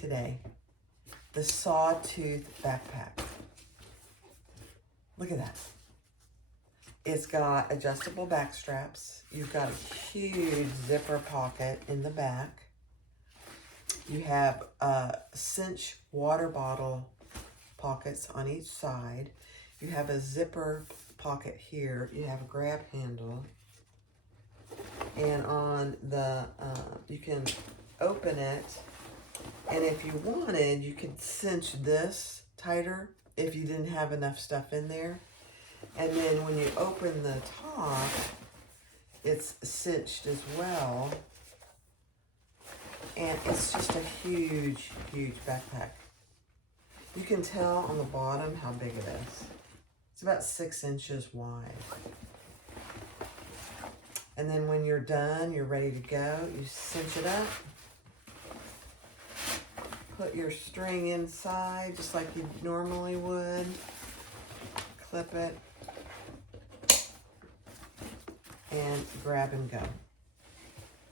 today the Sawtooth backpack. Look at that. It's got adjustable back straps. You've got a huge zipper pocket in the back. You have cinch water bottle pockets on each side. You have a zipper pocket here. You have a grab handle. And on the, you can open it. And if you wanted, you could cinch this tighter if you didn't have enough stuff in there. And then when you open the top, it's cinched as well. And it's just a huge, huge backpack. You can tell on the bottom how big it is. It's about 6 inches wide. And then when you're done, you're ready to go, you cinch it up. Put your string inside just like you normally would. Clip it. And grab and go.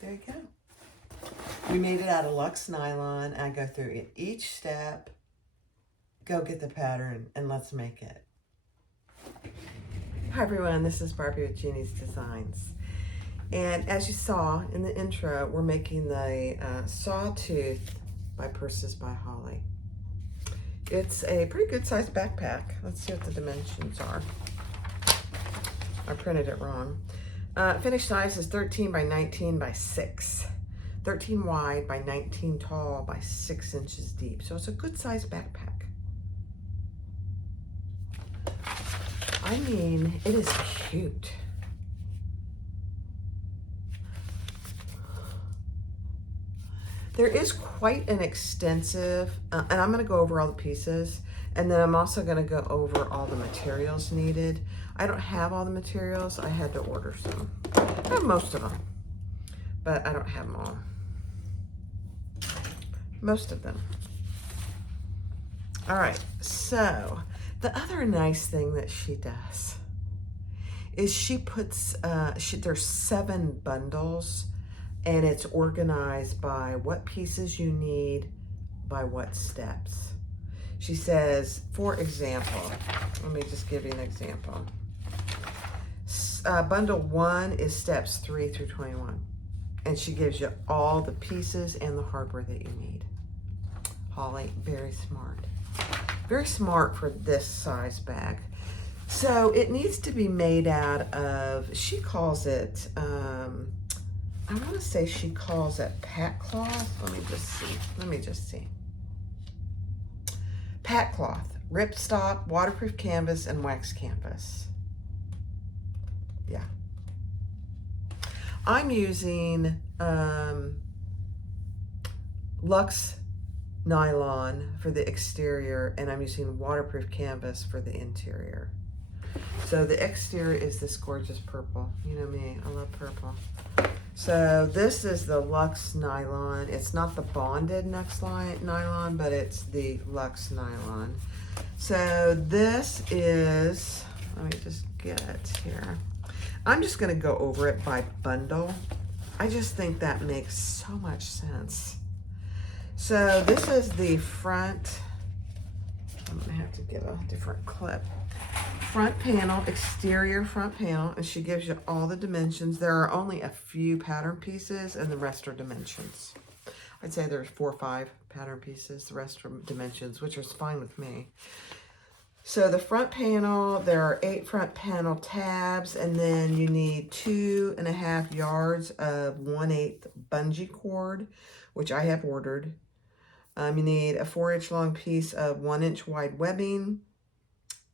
There you go. We made it out of Luxe nylon. I go through each step. Go get the pattern and let's make it. Hi everyone, this is Barbie with Jeannie's Designs. And as you saw in the intro, we're making the Sawtooth by PursesbyHolly. It's a pretty good sized backpack. Let's see what the dimensions are. I printed it wrong. Finished size is 13 by 19 by 6. 13 wide by 19 tall by 6 inches deep. So it's a good sized backpack. I mean, it is cute. There is quite an extensive, and I'm going to go over all the pieces, and then I'm also going to go over all the materials needed. I don't have all the materials. I had to order some. I have most of them, but I don't have them all. Most of them. All right, so the other nice thing that she does is she puts, there's 7 bundles, and it's organized by what pieces you need, by what steps. She says, for example, let me just give you an example. Bundle 1 is steps 3 through 21. And she gives you all the pieces and the hardware that you need. Holly, very smart. Very smart for this size bag. So it needs to be made out of, she calls it, I want to say she calls it pack cloth. Let me just see. Pack cloth, ripstop, waterproof canvas, and wax canvas. Yeah. I'm using Luxe nylon for the exterior, and I'm using waterproof canvas for the interior. So the exterior is this gorgeous purple. You know me, I love purple. So this is the Luxe nylon. It's not the bonded nylon, but it's the Luxe nylon. So this is, let me just get it here. I'm just gonna go over it by bundle. I just think that makes so much sense. So this is the front, I'm gonna have to get a different clip. Front panel, exterior front panel, and she gives you all the dimensions. There are only a few pattern pieces and the rest are dimensions. I'd say there's 4 or 5 pattern pieces, the rest are dimensions, which is fine with me. So the front panel, there are 8 front panel tabs, and then you need 2.5 yards of 1/8 bungee cord, which I have ordered. You need a 4-inch long piece of 1-inch wide webbing.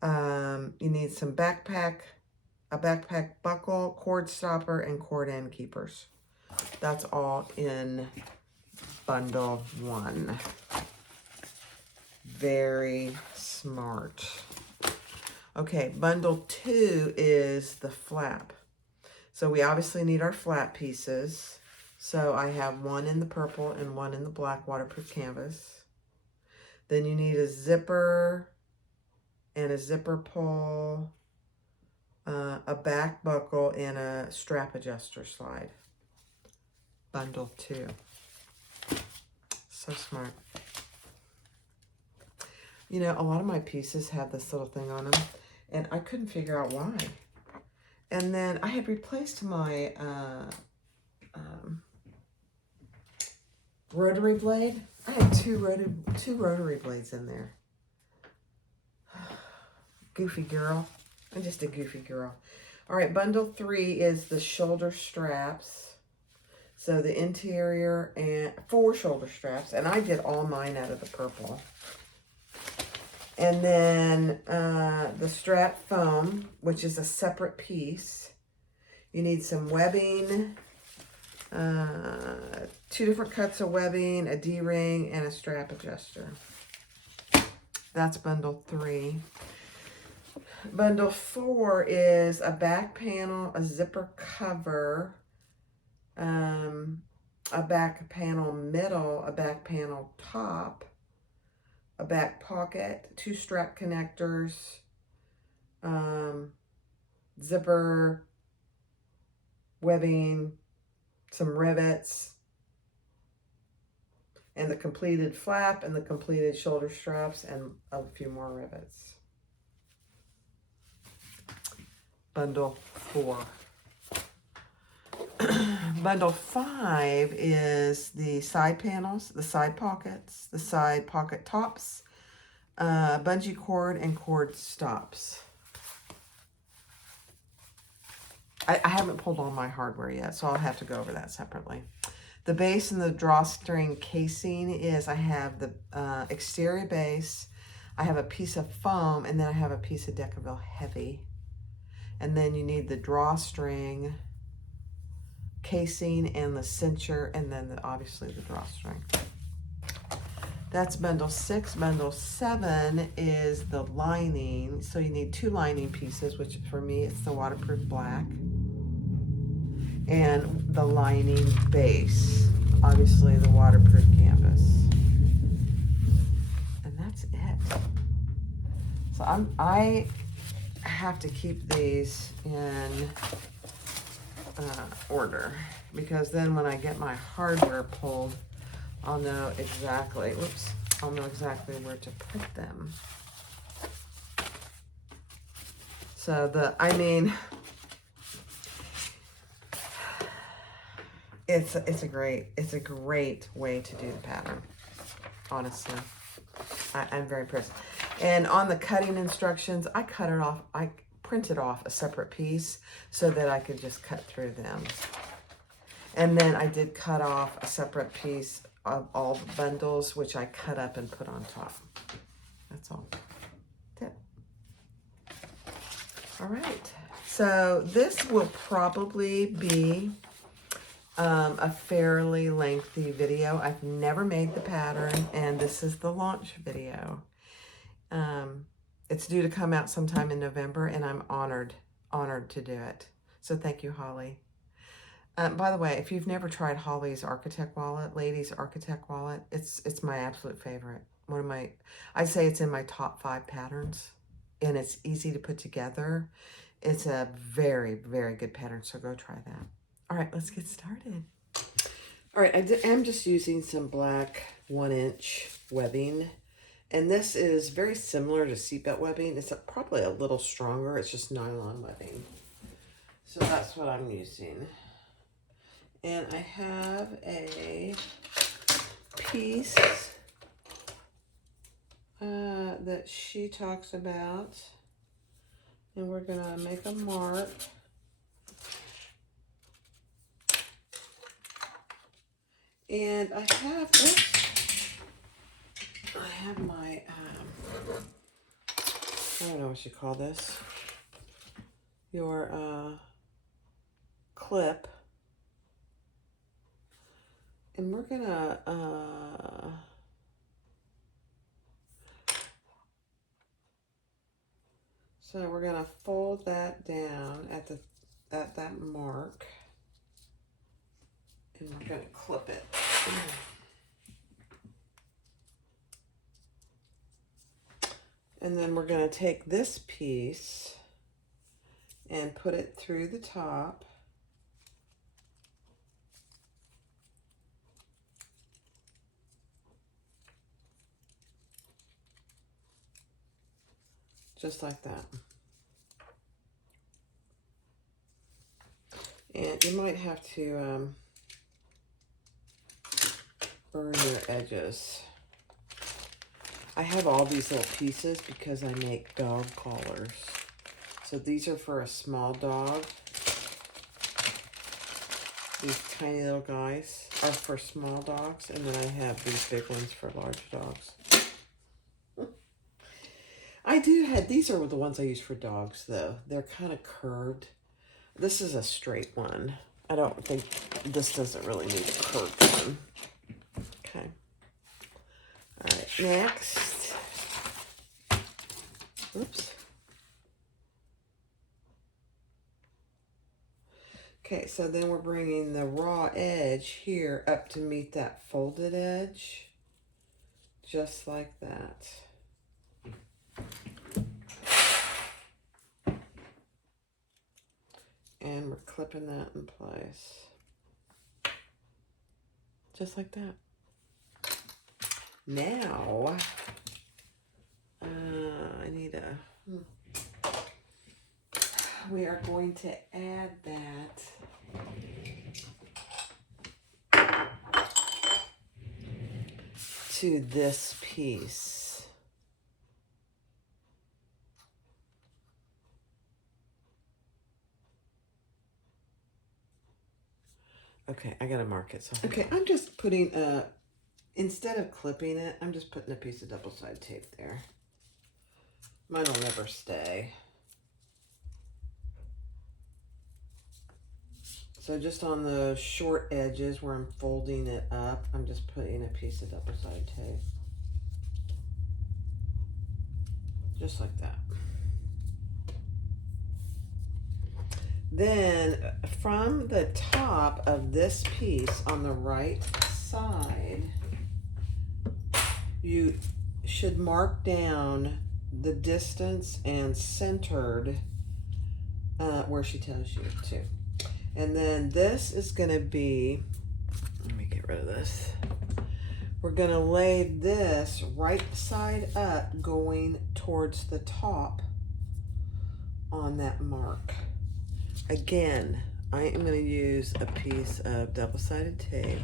You need some a backpack buckle, cord stopper, and cord end keepers. That's all in bundle 1. Very smart. Okay, bundle 2 is the flap. So we obviously need our flap pieces. So I have 1 in the purple and 1 in the black waterproof canvas. Then you need a zipper and a zipper pull, a back buckle, and a strap adjuster slide. Bundle 2. So smart. You know, a lot of my pieces have this little thing on them, and I couldn't figure out why. And then I had replaced my rotary blade. I had two rotary blades in there. Goofy girl. I'm just a goofy girl. All right, bundle 3 is the shoulder straps. So the interior and 4 shoulder straps. And I did all mine out of the purple. And then the strap foam, which is a separate piece. You need some webbing, 2 different cuts of webbing, a D-ring, and a strap adjuster. That's bundle 3. Bundle 4 is a back panel, a zipper cover, a back panel middle, a back panel top, a back pocket, 2 strap connectors, zipper, webbing, some rivets, and the completed flap and the completed shoulder straps and a few more rivets. Bundle 4. Bundle 5 is the side panels, the side pockets, the side pocket tops, bungee cord, and cord stops. I haven't pulled all my hardware yet, so I'll have to go over that separately. The base and the drawstring casing is, I have the exterior base, I have a piece of foam, and then I have a piece of Decaville Heavy. And then you need the drawstring casing and the cincher, and then obviously the drawstring. That's bundle 6. Bundle 7 is the lining. So you need 2 lining pieces, which for me, it's the waterproof black. And the lining base, obviously the waterproof canvas. And that's it. So I have to keep these in order, because then when I get my hardware pulled, I'll know exactly, I'll know exactly where to put them. So I mean, it's a great way to do the pattern, honestly. I'm very impressed. And on the cutting instructions, I printed off a separate piece so that I could just cut through them. And then I did cut off a separate piece of all the bundles, which I cut up and put on top. That's all. That's it. All right. So this will probably be a fairly lengthy video. I've never made the pattern, and this is the launch video. It's due to come out sometime in November, and I'm honored to do it. So thank you, Holly. By the way, if you've never tried Holly's Architect Wallet, Ladies Architect Wallet, it's my absolute favorite. I'd say it's in my top 5 patterns, and it's easy to put together. It's a very, very good pattern, so go try that. All right, let's get started. All right, I'm just using some black 1-inch webbing. And this is very similar to seatbelt webbing. It's probably a little stronger. It's just nylon webbing. So that's what I'm using. And I have a piece that she talks about. And we're going to make a mark. And I have this. I have my, I don't know what you call this, your clip, and we're gonna, so we're gonna fold that down at that mark, and we're gonna clip it. And then we're going to take this piece and put it through the top. just like that. And you might have to burn your edges. I have all these little pieces because I make dog collars. So these are for a small dog. These tiny little guys are for small dogs, and then I have these big ones for large dogs. These are the ones I use for dogs, though. They're kind of curved. This is a straight one. I don't think, this doesn't really need a curved one. Okay. All right, next. Oops. Okay, so then we're bringing the raw edge here up to meet that folded edge. Just like that. And we're clipping that in place. Just like that. Now, I need we are going to add that to this piece. Okay, I gotta mark it. So okay, I'm just putting instead of clipping it, I'm just putting a piece of double-sided tape there. Mine will never stay. So just on the short edges where I'm folding it up, I'm just putting a piece of double-sided tape. Just like that. Then from the top of this piece on the right side, you should mark down the distance and centered where she tells you to. And then this is going to be, let me get rid of this. We're going to lay this right side up going towards the top on that mark. Again, I am going to use a piece of double-sided tape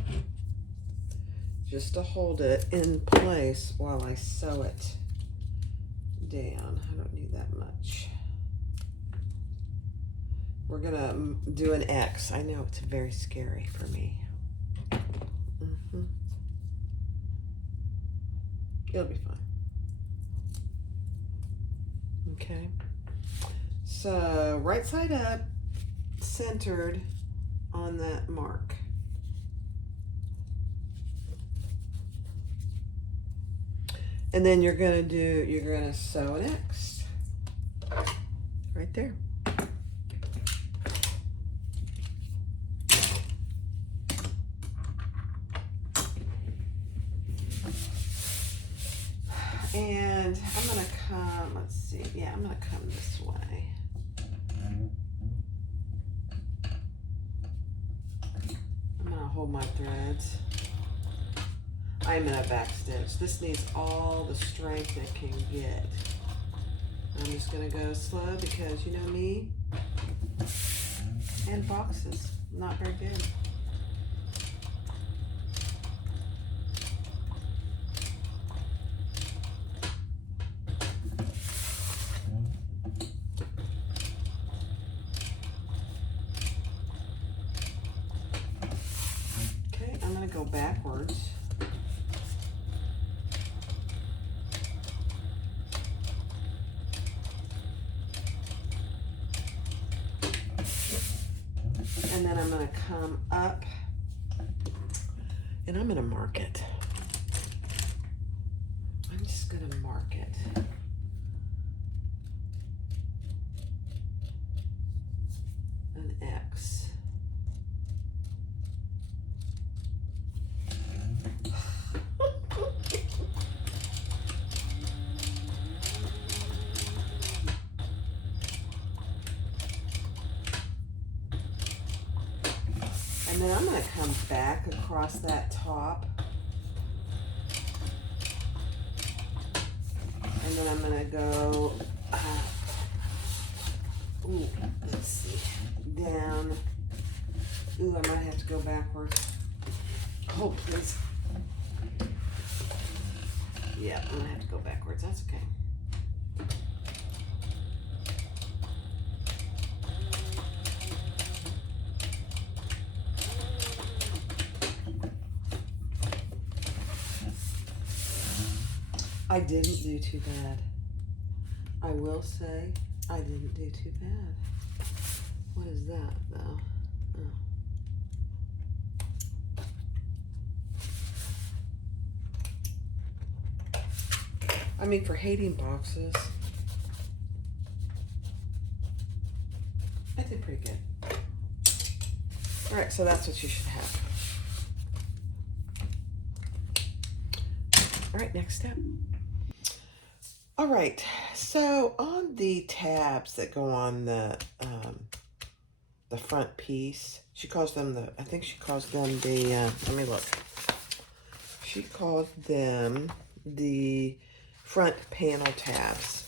just to hold it in place while I sew it down. I don't need that much. We're going to do an X. I know it's very scary for me. It'll be fine. Okay. So right side up, centered on that mark. And then you're gonna sew next. Right there. And I'm gonna come, let's see, yeah, I'm gonna come this way. I'm gonna hold my threads. I'm gonna backstitch. This needs all the strength it can get. I'm just gonna go slow because you know me and boxes, not very good. Okay, I'm gonna go backwards. And then I'm going to come up and I'm going to mark it. I'm just going to mark it. An X. And then I'm going to come back across that top. And then I'm going to go Ooh, let's see. Down. Ooh, I might have to go backwards. Hold, please. Yeah, I'm gonna have to go backwards. That's okay. I didn't do too bad. I will say I didn't do too bad. What is that, though? Oh. I mean, for hating boxes, I did pretty good. All right, so that's what you should have. All right, next step. All right, so on the tabs that go on the front piece, she calls them the, I think she calls them the, let me look. She called them the front panel tabs.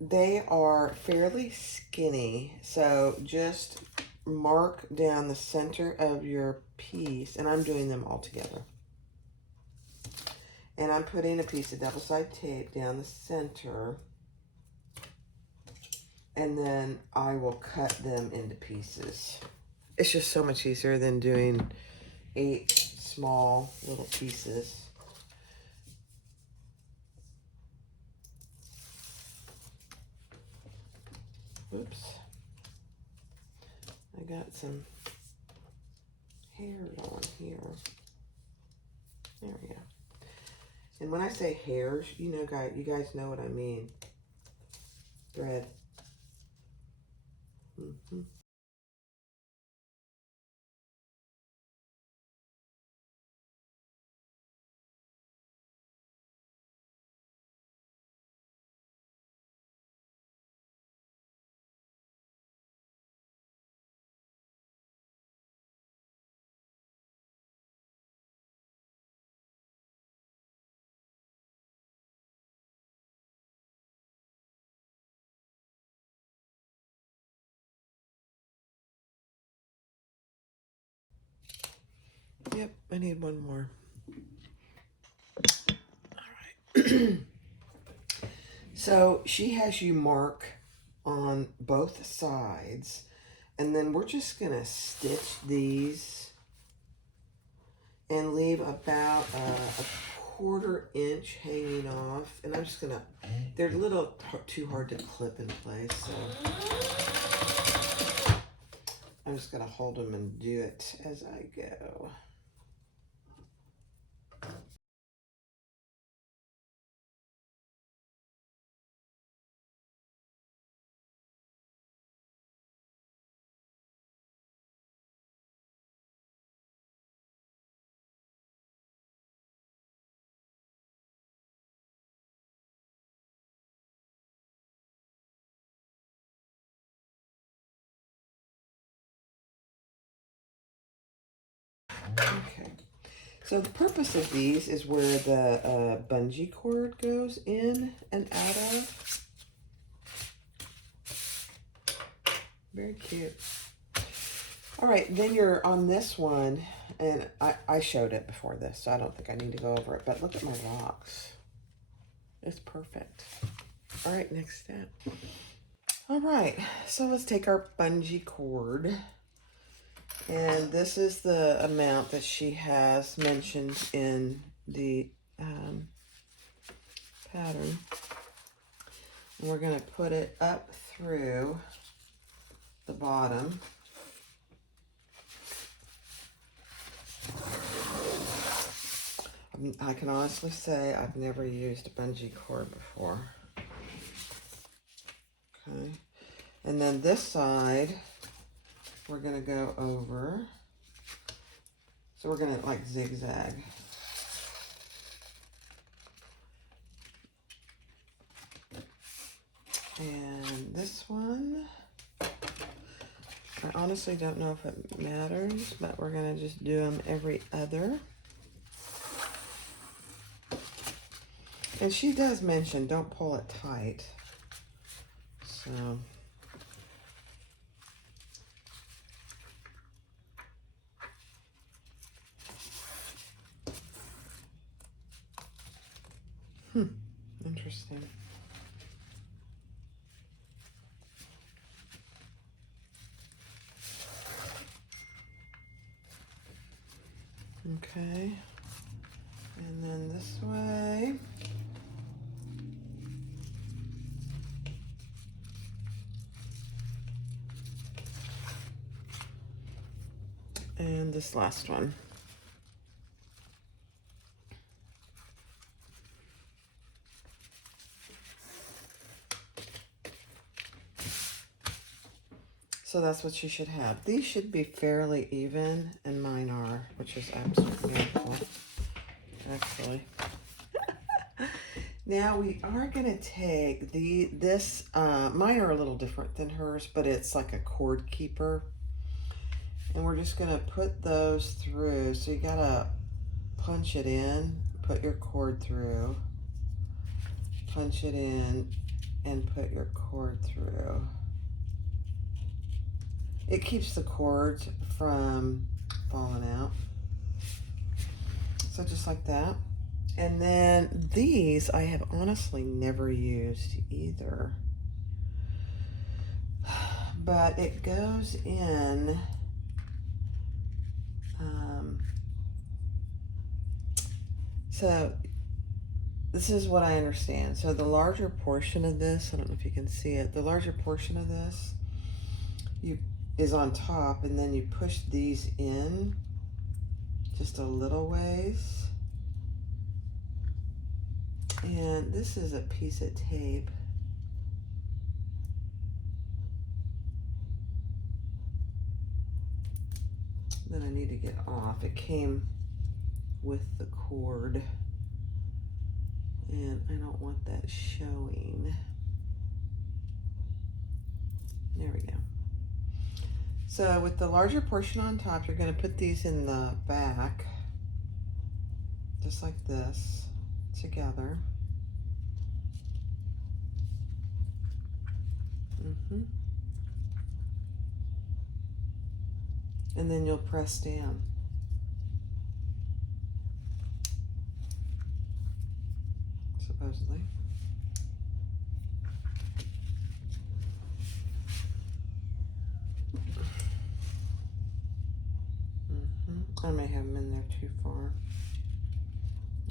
They are fairly skinny, so just mark down the center of your piece, and I'm doing them all together. And I'm putting a piece of double-sided tape down the center, and then I will cut them into pieces. It's just so much easier than doing 8 small little pieces. Oops. I got some hairs on here. There we go. And when I say hairs, you guys know what I mean. Thread. Mm-hmm. Yep, I need one more. All right. So she has you mark on both sides, and then we're just gonna stitch these and leave about a 1/4 inch hanging off. And I'm just gonna, they're a little too hard to clip in place, so I'm just gonna hold them and do it as I go. Okay. So the purpose of these is where the bungee cord goes in and out of. Very cute. All right, then you're on this one, and I showed it before this, so I don't think I need to go over it, but look at my rocks. It's perfect. All right, next step. All right, so let's take our bungee cord, and this is the amount that she has mentioned in the pattern. And we're going to put it up through the bottom. I can honestly say I've never used a bungee cord before. Okay, and then this side we're going to go over. So we're going to like zigzag. And this one, I honestly don't know if it matters, but we're going to just do them every other. And she does mention don't pull it tight. So interesting. Okay. And then this way. And this last one. So that's what you should have. These should be fairly even, and mine are, which is absolutely beautiful, actually. Now we are gonna take mine are a little different than hers, but it's like a cord keeper. And we're just gonna put those through. So you gotta punch it in, put your cord through, punch it in, and put your cord through. It keeps the cords from falling out. So just like that. And then these I have honestly never used either. But it goes in so this is what I understand. So the larger portion of this, I don't know if you can see it, the larger portion of this is on top, and then you push these in just a little ways. And this is a piece of tape. That I need to get off. It came with the cord, and I don't want that showing. There we go. So with the larger portion on top, you're going to put these in the back, just like this, together. And then you'll press down. Supposedly. I may have them in there too far.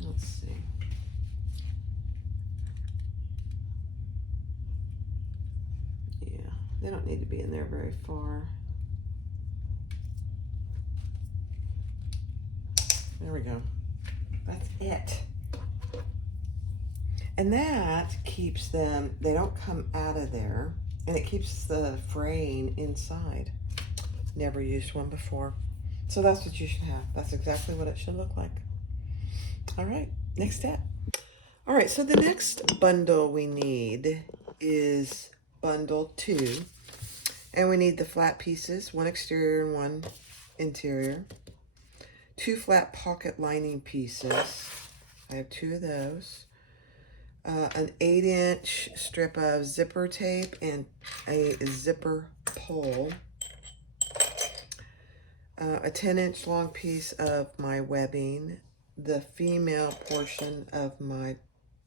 Let's see. Yeah, they don't need to be in there very far. There we go. That's it. And that keeps them, they don't come out of there, and it keeps the fraying inside. Never used one before. So that's what you should have. That's exactly what it should look like. All right, next step. All right, so the next bundle we need is bundle 2. And we need the flat pieces, one exterior and one interior. 2 flat pocket lining pieces. I have 2 of those. An 8-inch strip of zipper tape and a zipper pull. A 10-inch long piece of my webbing, the female portion of my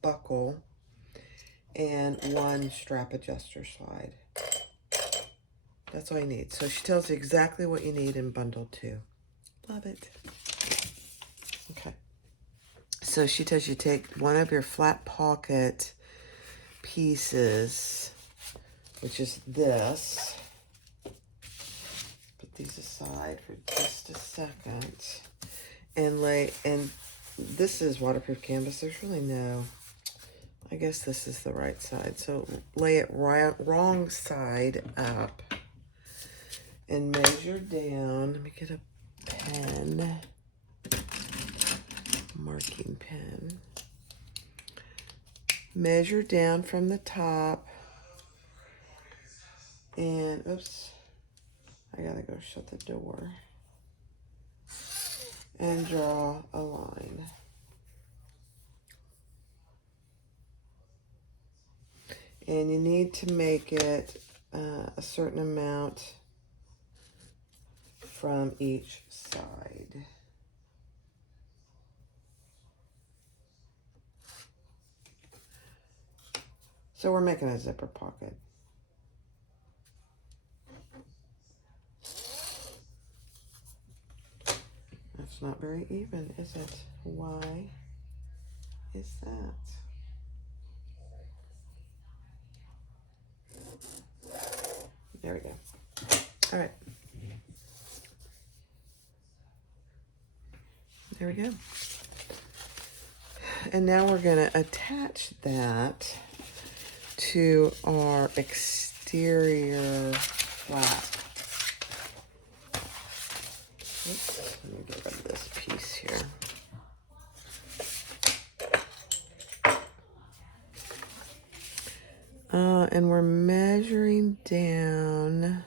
buckle, and 1 strap adjuster slide. That's all you need. So she tells you exactly what you need in bundle 2. Love it. Okay. So she tells you take one of your flat pocket pieces, which is this. Put these aside for just a second. And this is waterproof canvas. There's really no, I guess this is the right side. So lay it wrong side up and measure down. Let me get a pen. Marking pen. Measure down from the top, and oops, I gotta go shut the door, and draw a line. And you need to make it a certain amount from each side. So we're making a zipper pocket. That's not very even, is it? Why is that? There we go. All right. There we go. And now we're going to attach that to our exterior flap. Oops, let me get rid of this piece here. And we're measuring down.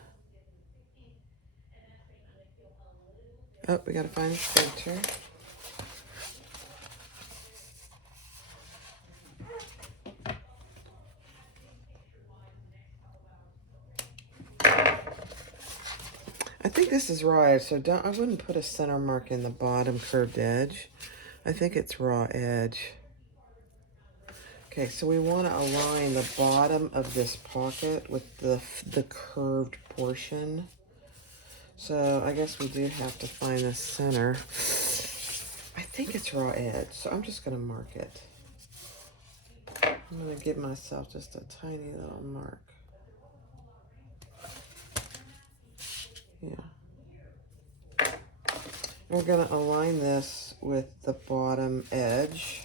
Oh, we got to find the center. I think this is raw edge, so I wouldn't put a center mark in the bottom curved edge. I think it's raw edge. Okay, so we want to align the bottom of this pocket with the curved portion. So I guess we do have to find the center. I think it's raw edge, so I'm just going to mark it. I'm going to give myself just a tiny little mark. Yeah. We're going to align this with the bottom edge.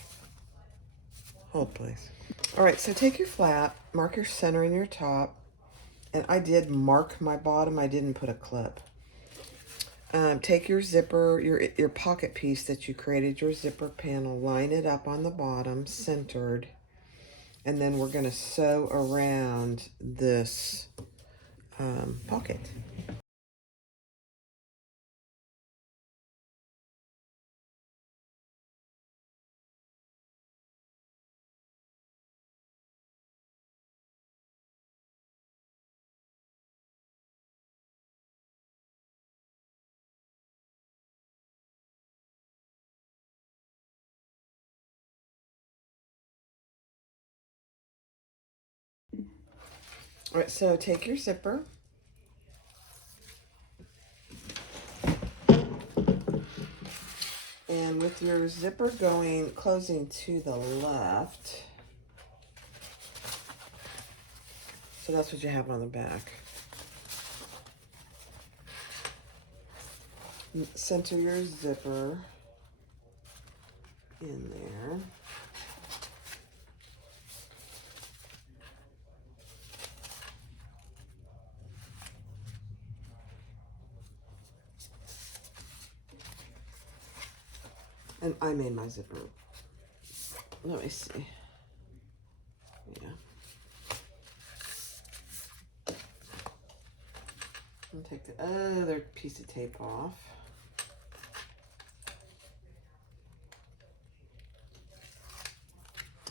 Hold, please. All right, so take your flap, mark your center and your top. And I did mark my bottom. I didn't put a clip. Take your zipper, your pocket piece that you created, your zipper panel, line it up on the bottom, centered. And then we're going to sew around this pocket. All right, so take your zipper. And with your zipper closing to the left, so that's what you have on the back. Center your zipper in there. And I made my zipper. Let me see. Yeah. I'll take the other piece of tape off.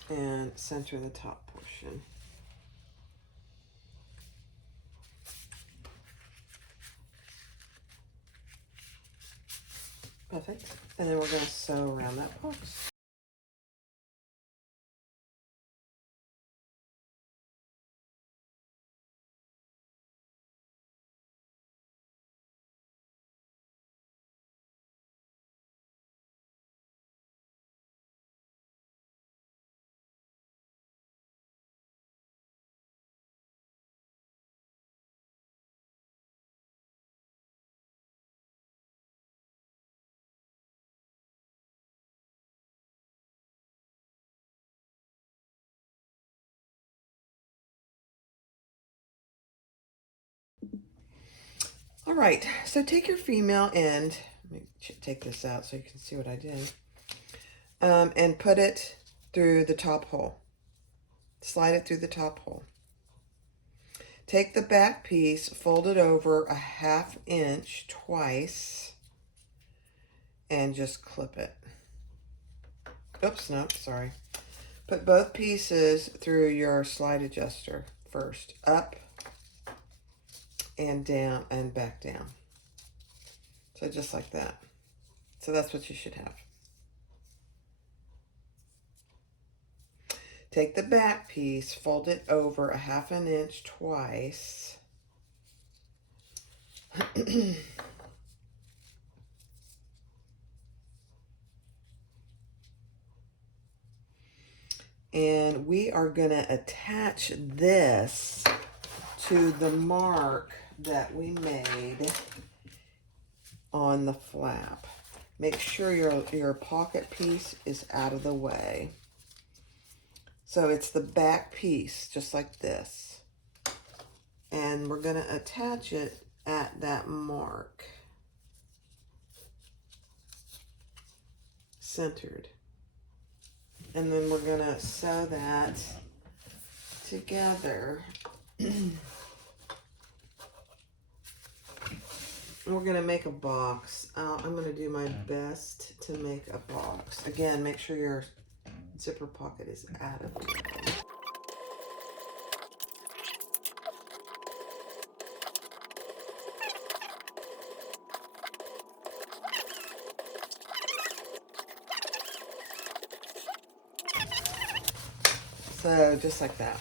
And center the top portion. Perfect. And then we're going to sew around that box. All right, so take your female end, let me take this out so you can see what I did, and put it through the top hole. Slide it through the top hole. Take the back piece, fold it over a 1/2 inch twice, and just clip it. Oops, no, sorry. Put both pieces through your slide adjuster first, up and down and back down. So just like that. So that's what you should have. Take the back piece, fold it over 1/2 inch twice. And we are going to attach this to the mark that we made on the flap. Make sure your pocket piece is out of the way. So it's the back piece, just like this. And we're going to attach it at that mark. Centered. And then we're going to sew that together. We're going to make a box. I'm going to do my best to make a box. Again, make sure your zipper pocket is out of the way. So just like that.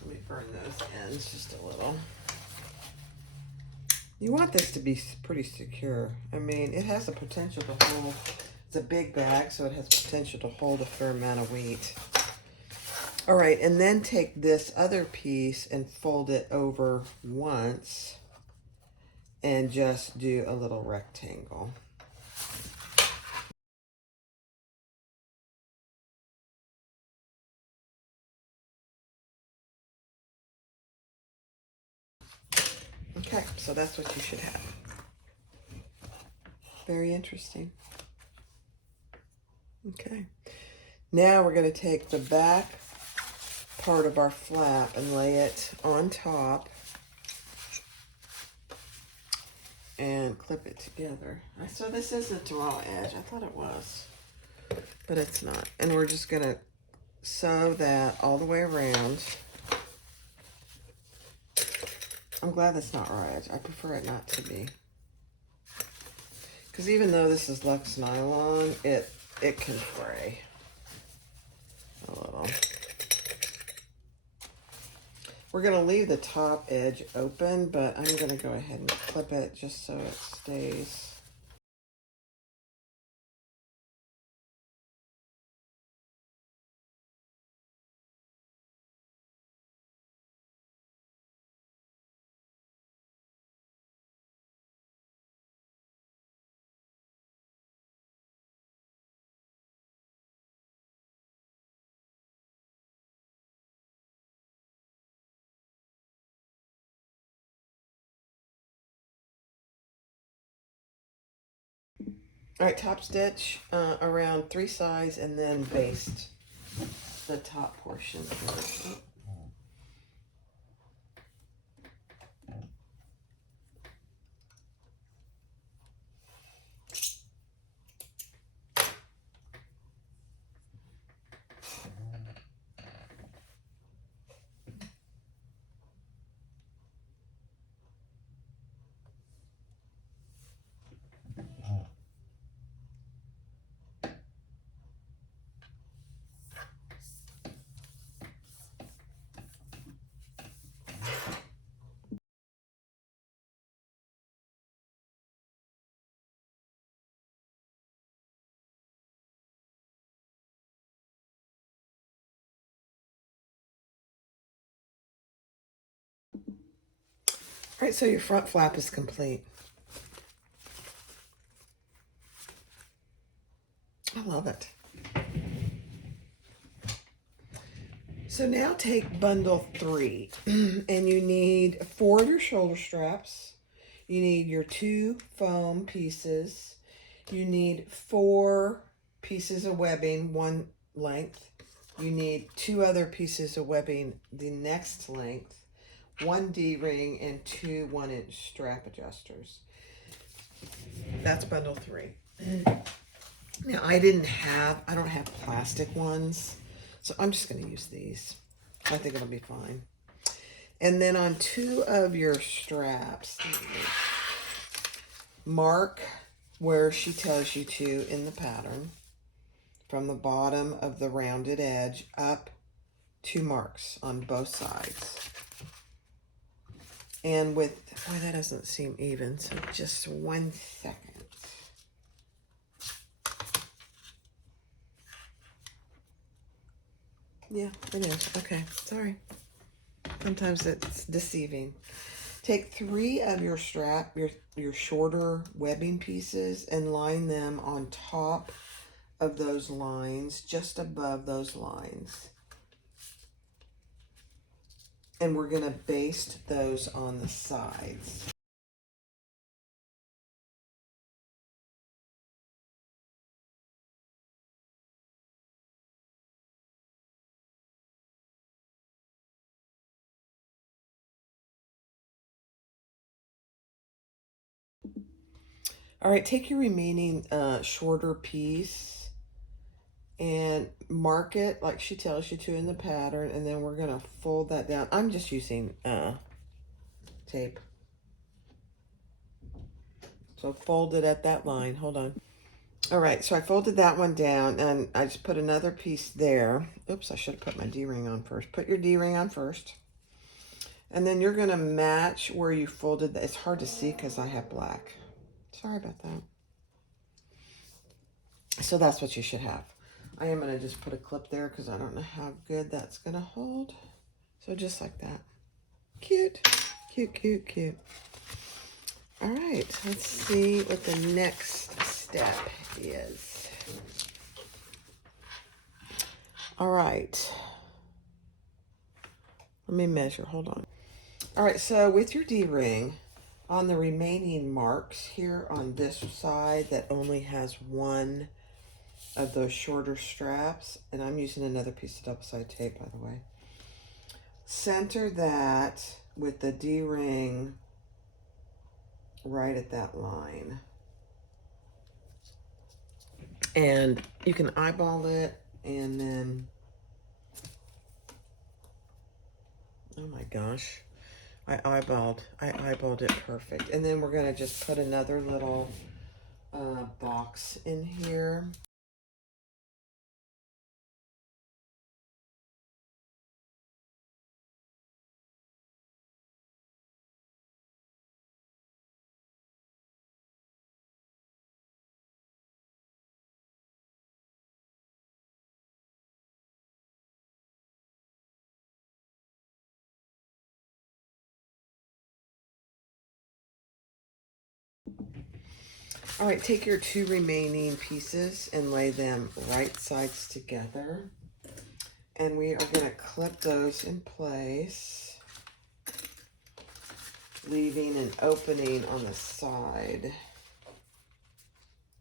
Let me burn those ends just a little. You want this to be pretty secure. I mean, it has the potential to hold, it's a big bag, so it has potential to hold a fair amount of weight. All right, and then take this other piece and fold it over once and just do a little rectangle. Okay, so that's what you should have. Very interesting. Okay, now we're going to take the back part of our flap and lay it on top and clip it together. So this isn't the raw edge. I thought it was, but it's not. And we're just going to sew that all the way around. I'm glad that's not raw edge. I prefer it not to be. Because even though this is Luxe nylon, it can fray a little. We're going to leave the top edge open, but I'm going to go ahead and clip it just so it stays. All right, top stitch around 3 sides and then baste the top portion here. All right, so your front flap is complete. I love it. So now take bundle 3 and you need 4 of your shoulder straps. You need your 2 foam pieces. You need 4 pieces of webbing, 1 length. You need 2 other pieces of webbing the next length, 1 D-ring, and 2 1-inch strap adjusters. That's bundle 3. Now I don't have plastic ones, so I'm just going to use these. I think it'll be fine. And then on 2 of your straps, mark where she tells you to in the pattern, from the bottom of the rounded edge up 2 marks on both sides. And with, boy, that doesn't seem even, so just 1 second. Yeah, it is. Okay, sorry. Sometimes it's deceiving. Take 3 of your strap, your shorter webbing pieces, and line them on top of those lines, just above those lines. And we're going to baste those on the sides. All right, take your remaining shorter piece and mark it like she tells you to in the pattern, and then we're going to fold that down. I'm just using tape. So fold it at that line. Hold on. All right, so I folded that one down, and I just put another piece there. Oops, I should have put my D-ring on first. Put your D-ring on first. And then you're going to match where you folded. It's hard to see because I have black. Sorry about that. So that's what you should have. I am going to just put a clip there because I don't know how good that's going to hold. So just like that. Cute, cute, cute, cute. All right, let's see what the next step is. All right. Let me measure, hold on. All right, so with your D-ring, on the remaining marks here on this side that only has 1 of those shorter straps, and I'm using another piece of double-sided tape, by the way. Center that with the D-ring right at that line. And you can eyeball it, and then, oh my gosh, I eyeballed it perfect. And then we're gonna just put another little box in here. All right, take your 2 remaining pieces and lay them right sides together. And we are going to clip those in place, leaving an opening on the side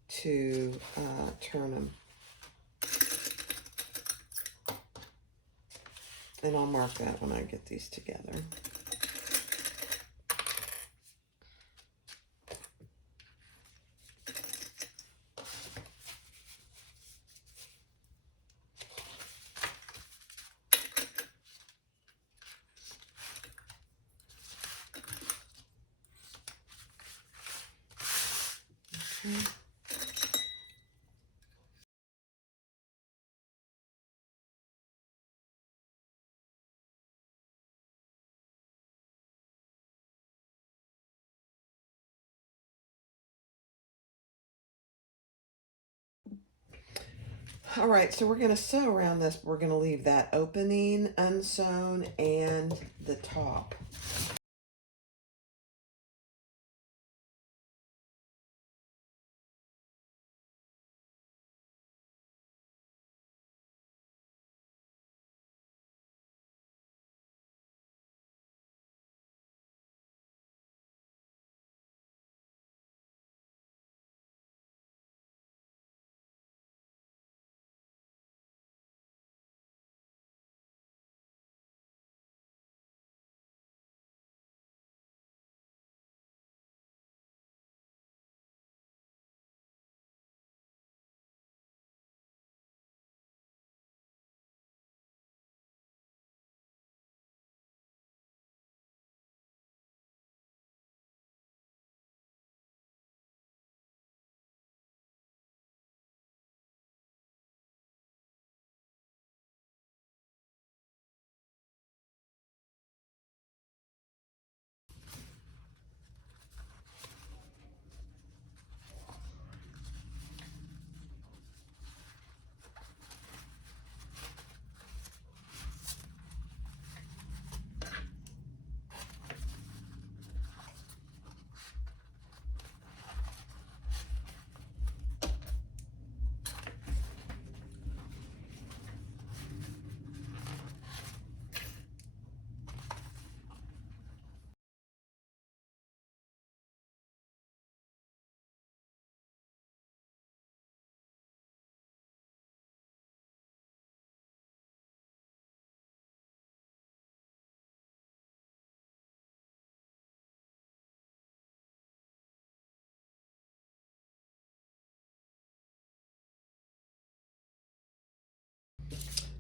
to turn them. And I'll mark that when I get these together. Okay. All right, so we're going to sew around this. We're going to leave that opening unsewn and the top.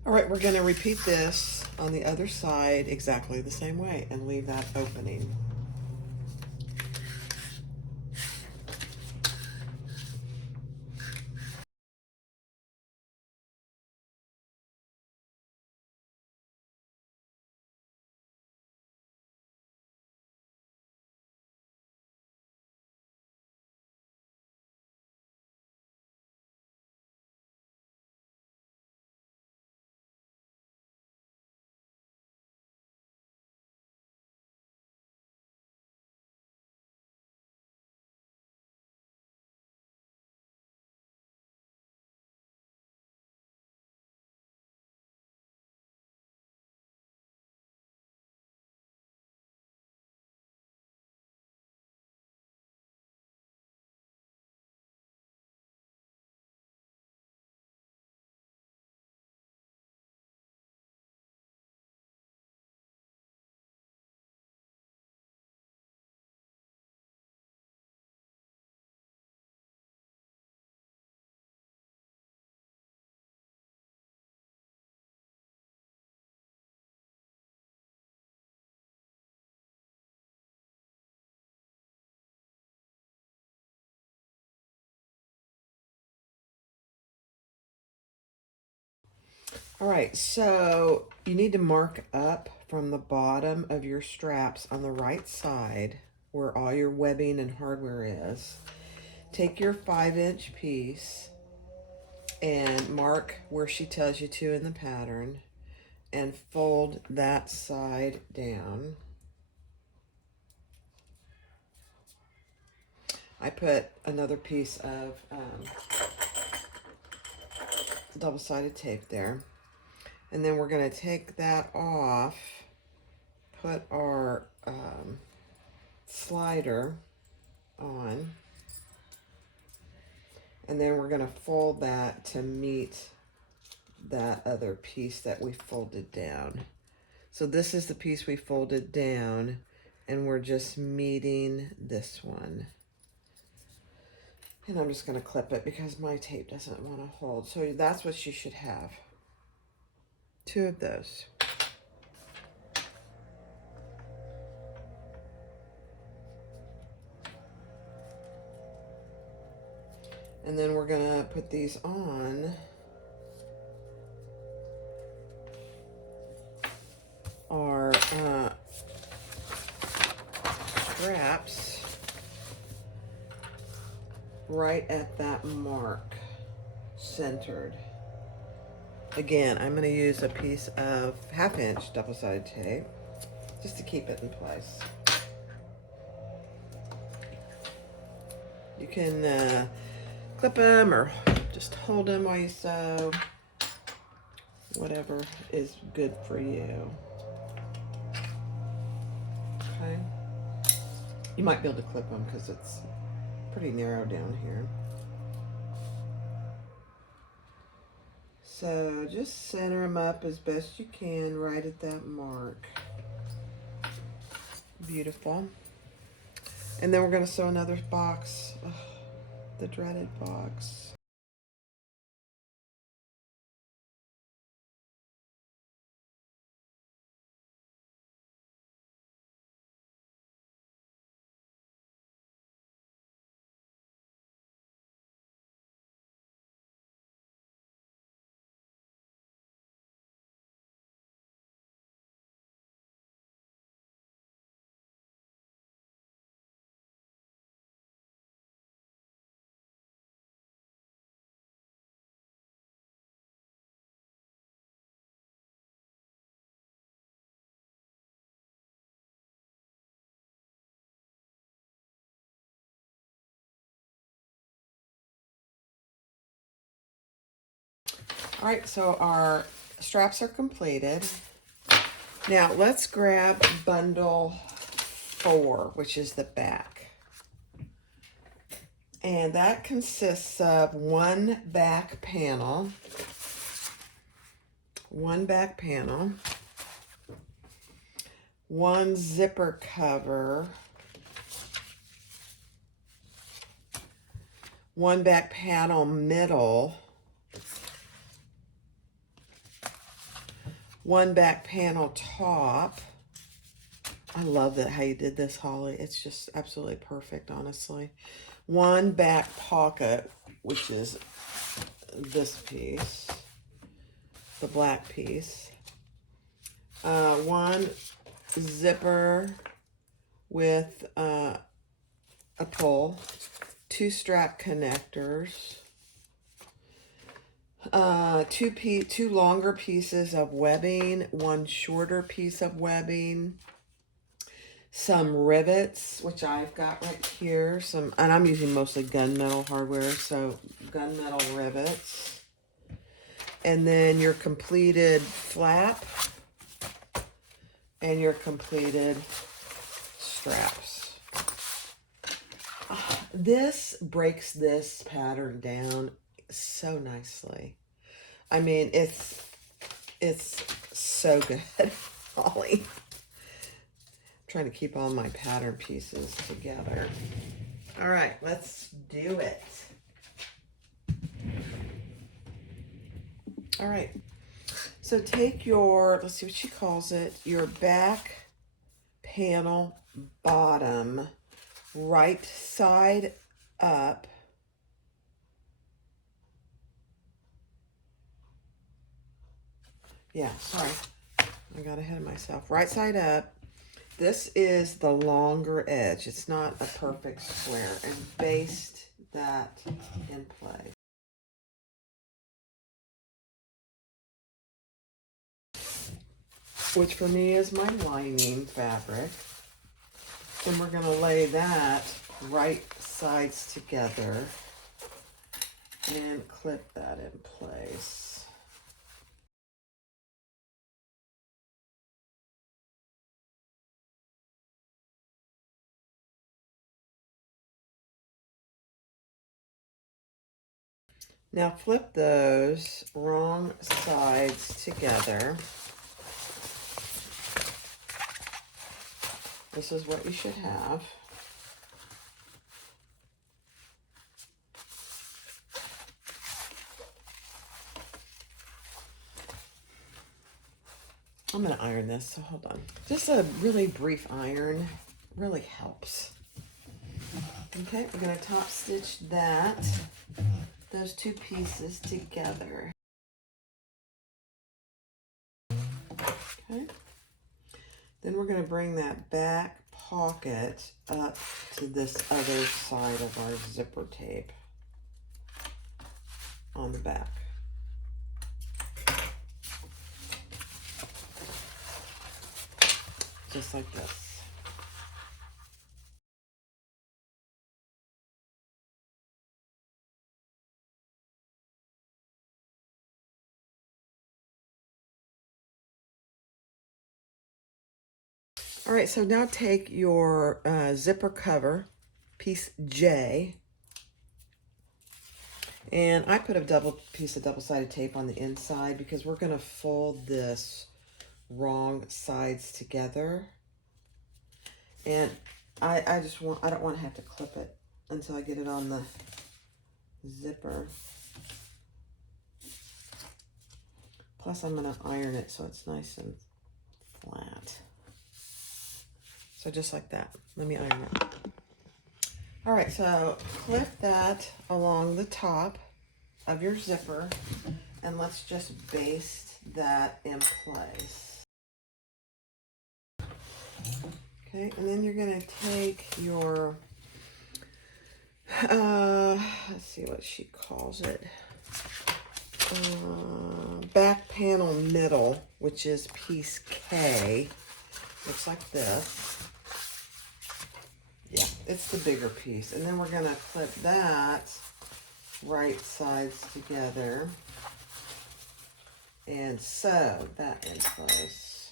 All right, we're going to repeat this on the other side exactly the same way and leave that opening. All right, so you need to mark up from the bottom of your straps on the right side where all your webbing and hardware is. Take your 5-inch piece and mark where she tells you to in the pattern and fold that side down. I put another piece of double-sided tape there. And then we're going to take that off, put our slider on, and then we're going to fold that to meet that other piece that we folded down. So this is the piece we folded down, and we're just meeting this one. And I'm just going to clip it because my tape doesn't want to hold. So that's what she should have. 2 of those. And then we're going to put these on our straps right at that mark, centered. Again, I'm going to use a piece of 1/2-inch double-sided tape just to keep it in place. You can clip them or just hold them while you sew, whatever is good for you. Okay. You might be able to clip them because it's pretty narrow down here. So just center them up as best you can right at that mark. Beautiful. And then we're going to sew another box. Ugh, the dreaded box. All right, so our straps are completed. Now let's grab bundle 4, which is the back. And that consists of one back panel, one zipper cover, one back panel middle, one back panel top. I love that how you did this, Holly. It's just absolutely perfect, honestly. One back pocket, which is this piece, the black piece. One zipper with a pull, two strap connectors, two longer pieces of webbing, one shorter piece of webbing, some rivets, which I've got right here, and I'm using mostly gunmetal hardware, so gunmetal rivets, and then your completed flap and your completed straps. This breaks this pattern down so nicely. I mean, it's so good, Holly. Trying to keep all my pattern pieces together. All right, let's do it. All right, so take your, let's see what she calls it, your back panel bottom, right side up. Yeah, sorry, I got ahead of myself. Right side up. This is the longer edge. It's not a perfect square. And baste that in place. Which for me is my lining fabric. Then we're going to lay that right sides together and clip that in place. Now flip those wrong sides together. This is what you should have. I'm going to iron this, so hold on. Just a really brief iron really helps. Okay, we're going to top stitch those two pieces together. Okay. Then we're going to bring that back pocket up to this other side of our zipper tape on the back. Just like this. All right, so now take your zipper cover, piece J, and I put a piece of double-sided tape on the inside because we're going to fold this wrong sides together. And I don't want to have to clip it until I get it on the zipper. Plus I'm going to iron it so it's nice and flat. So just like that. Let me iron it. All right, so clip that along the top of your zipper and let's just baste that in place. Okay, and then you're gonna take your, let's see what she calls it, back panel middle, which is piece K. Looks like this. Yeah, it's the bigger piece. And then we're gonna clip that right sides together and sew that in place.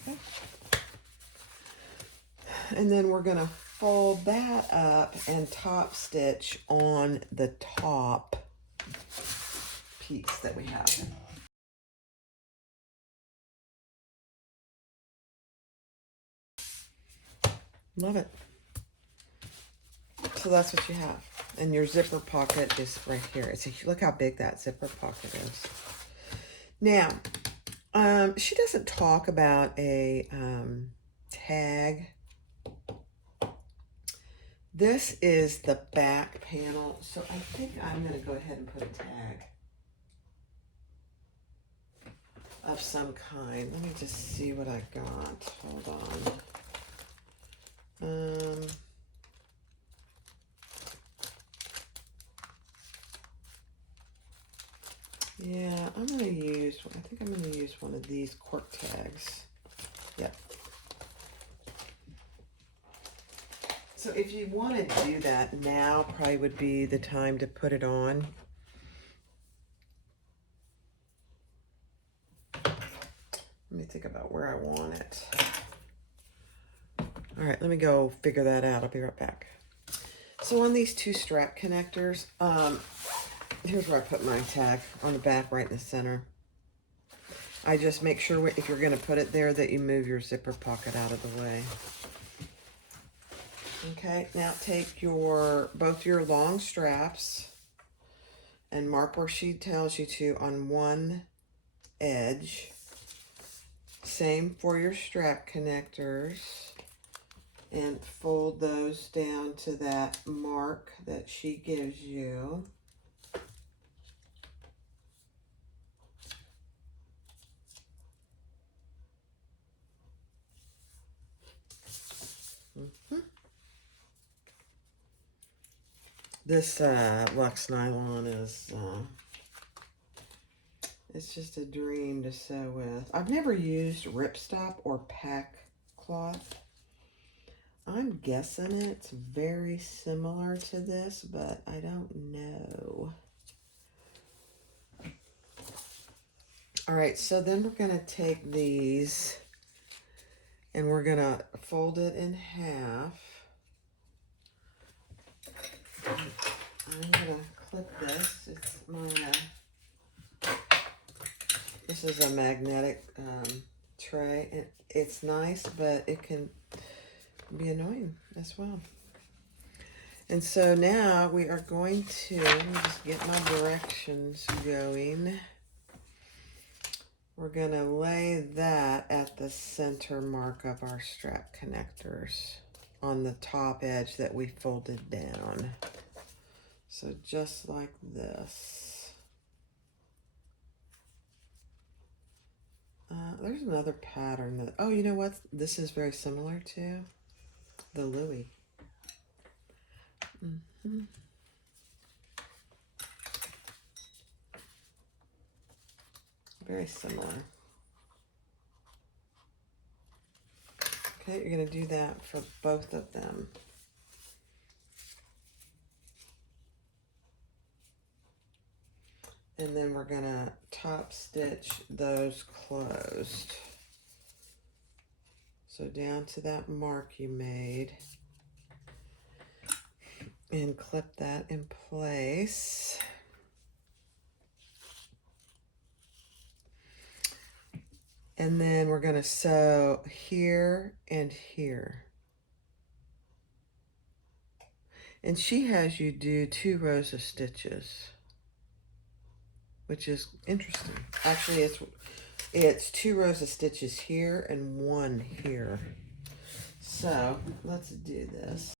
Okay. And then we're gonna fold that up and top stitch on the top piece that we have. Love it. So that's what you have. And your zipper pocket is right here. Look how big that zipper pocket is. Now, she doesn't talk about a tag. This is the back panel, so I think I'm going to go ahead and put a tag of some kind. Let me just see what I got. Hold on. Yeah, I think I'm going to use one of these cork tags. Yep. So if you want to do that now, probably would be the time to put it on. Let me think about where I want it. All right, let me go figure that out. I'll be right back. So on these two strap connectors, here's where I put my tag, on the back, right in the center. I just make sure if you're going to put it there that you move your zipper pocket out of the way. Okay, now take both your long straps and mark where she tells you to on one edge. Same for your strap connectors. And fold those down to that mark that she gives you. This Lux nylon is, it's just a dream to sew with. I've never used ripstop or pack cloth. I'm guessing it's very similar to this, but I don't know. All right, so then we're going to take these and we're going to fold it in half. I'm going to clip this. It's my, this is a magnetic tray. It's nice, but it can be annoying as well. And so now we are going to, let me just get my directions going. We're going to lay that at the center mark of our strap connectors on the top edge that we folded down. So just like this. There's another pattern that, oh, you know what? This is very similar to the Louis. Very similar. Okay, you're going to do that for both of them. And then we're going to top stitch those closed. So down to that mark you made. And clip that in place. And then we're going to sew here and here. And she has you do 2 rows of stitches, which is interesting. Actually, it's 2 rows of stitches here and 1 here. So let's do this.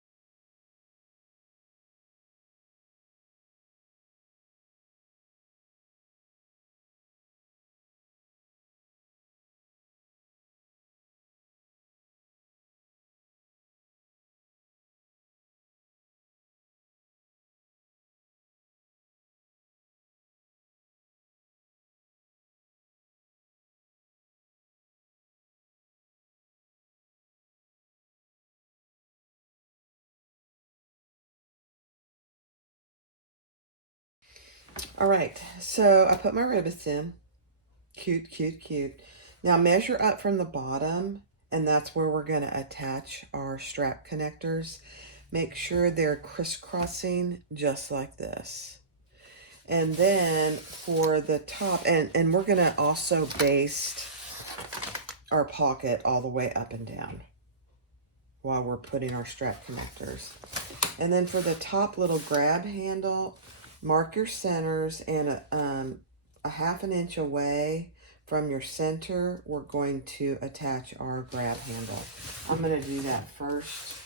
All right, so I put my rivets in. Cute, cute, cute. Now measure up from the bottom, and that's where we're going to attach our strap connectors. Make sure they're crisscrossing just like this. And then for the top, and we're going to also baste our pocket all the way up and down while we're putting our strap connectors. And then for the top little grab handle, mark your centers, and a half an inch away from your center, we're going to attach our grab handle. I'm going to do that first.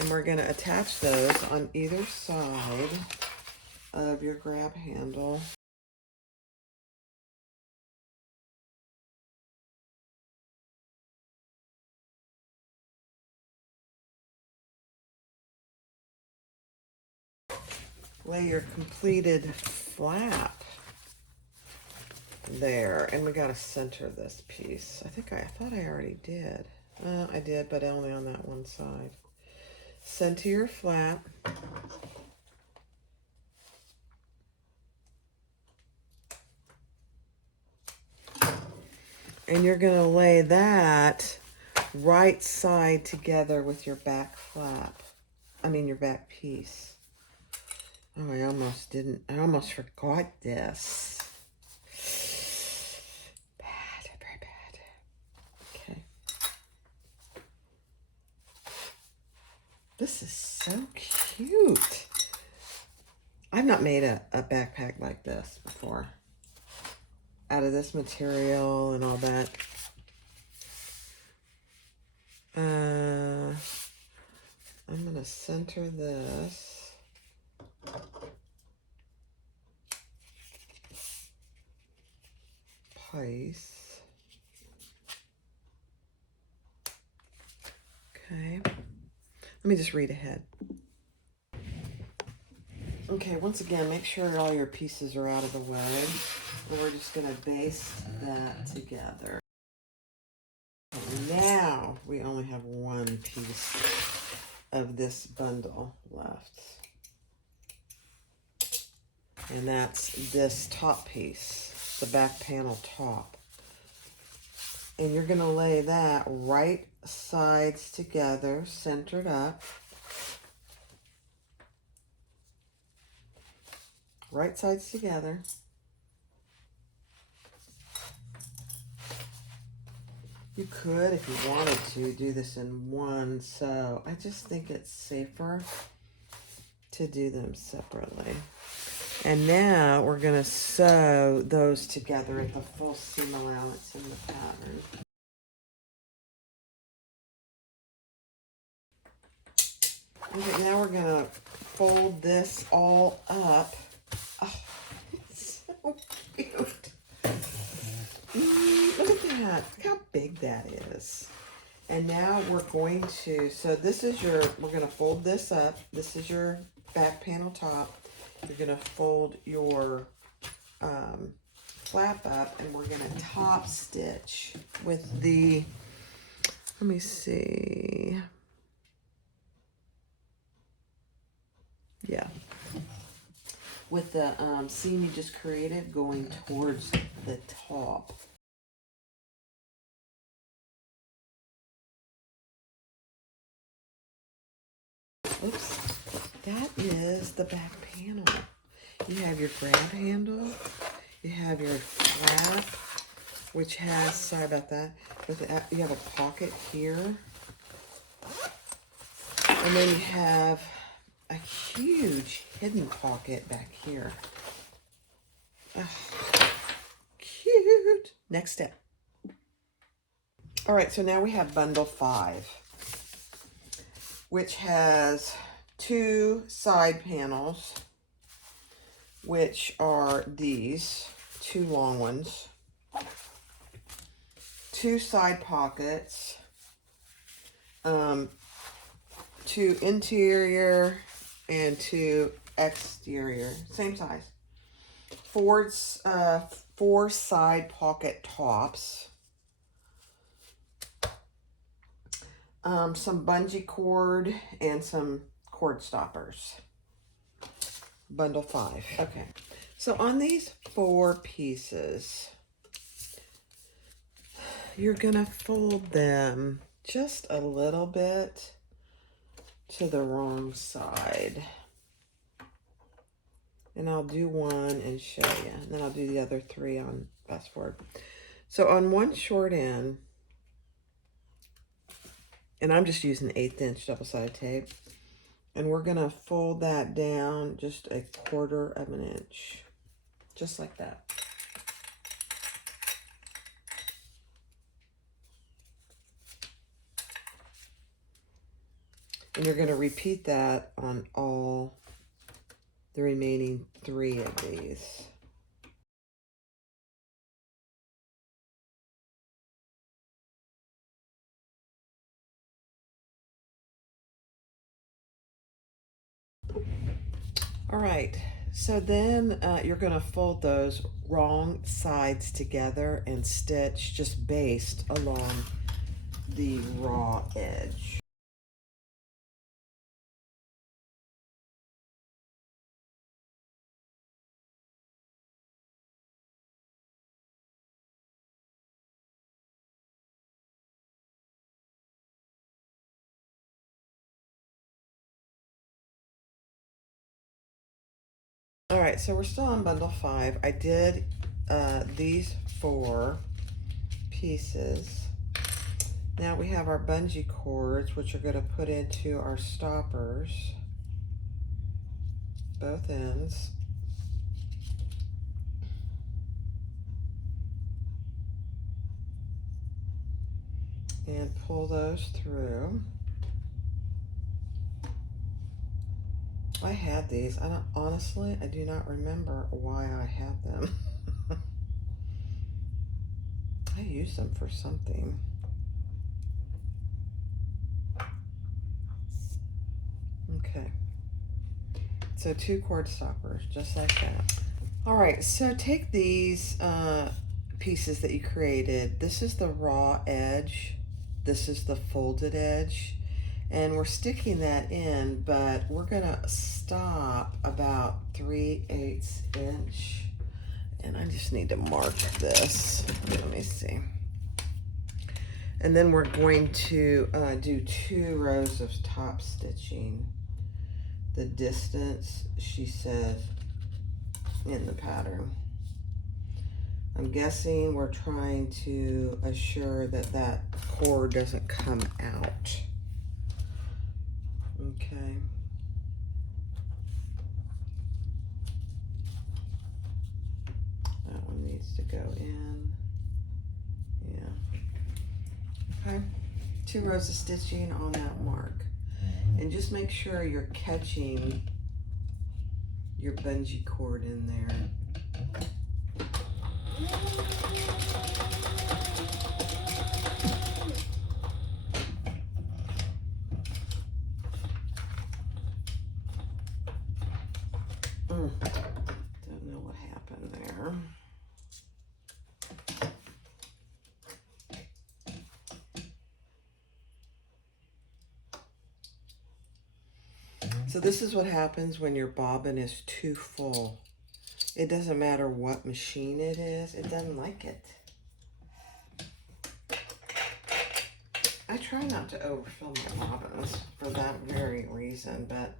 And we're going to attach those on either side of your grab handle. Lay your completed flap there, and we got to center this piece. I thought I already did. I did, but only on that one side. Center your flap. And you're going to lay that right side together with your back flap. Your back piece. Oh, I almost forgot this. Bad, very bad. Okay. This is so cute. I've not made a backpack like this before. Out of this material and all that. I'm going to center this. Place. Okay. Let me just read ahead. Okay, once again, make sure all your pieces are out of the way. And we're just going to baste that together. Now we only have one piece of this bundle left. And that's this top piece, the back panel top. And you're going to lay that right sides together, centered up. Right sides together. You could, if you wanted to, do this in one sew. I just think it's safer to do them separately. And now we're going to sew those together at the full seam allowance in the pattern. Okay, now we're going to fold this all up. Oh, it's so cute. Look at that. Look how big that is. And now we're going to, so this is we're going to fold this up. This is your back panel top. You're going to fold your flap up, and we're going to top stitch with the, let me see. Yeah. With the seam you just created going towards the top. Oops. That is the back panel. You have your grab handle. You have your flap, which has, sorry about that, you have a pocket here. And then you have a huge hidden pocket back here. Oh, cute. Next step. All right, so now we have bundle 5, which has 2 side panels, which are these 2 long ones, 2 side pockets, 2 interior and 2 exterior, same size, 4 side pocket tops, some bungee cord and some cord stoppers. bundle 5. Okay, so on these 4 pieces, you're gonna fold them just a little bit to the wrong side. And I'll do one and show you, and then I'll do the other 3 on fast forward. So on one short end, and I'm just using 1/8 inch double-sided tape, and we're gonna fold that down just 1/4 of an inch, just like that. And you're gonna repeat that on all the remaining 3 of these. All right, so then you're gonna fold those wrong sides together and stitch just based along the raw edge. All right, so we're still on bundle 5. I did these 4 pieces. Now we have our bungee cords, which are going to put into our stoppers, both ends. And pull those through. I had these. Honestly, I do not remember why I had them. I used them for something. Okay. So 2 cord stoppers, just like that. All right, so take these pieces that you created. This is the raw edge. This is the folded edge. And we're sticking that in, but we're gonna stop about 3/8 inch. And I just need to mark this. Let me see. And then we're going to do 2 rows of top stitching. The distance, she said, in the pattern. I'm guessing we're trying to assure that that cord doesn't come out. Okay. That one needs to go in. Yeah. Okay. 2 rows of stitching on that mark. And just make sure you're catching your bungee cord in there. Don't know what happened there. So this is what happens when your bobbin is too full. It doesn't matter what machine it is, it doesn't like it. I try not to overfill my bobbins for that very reason, but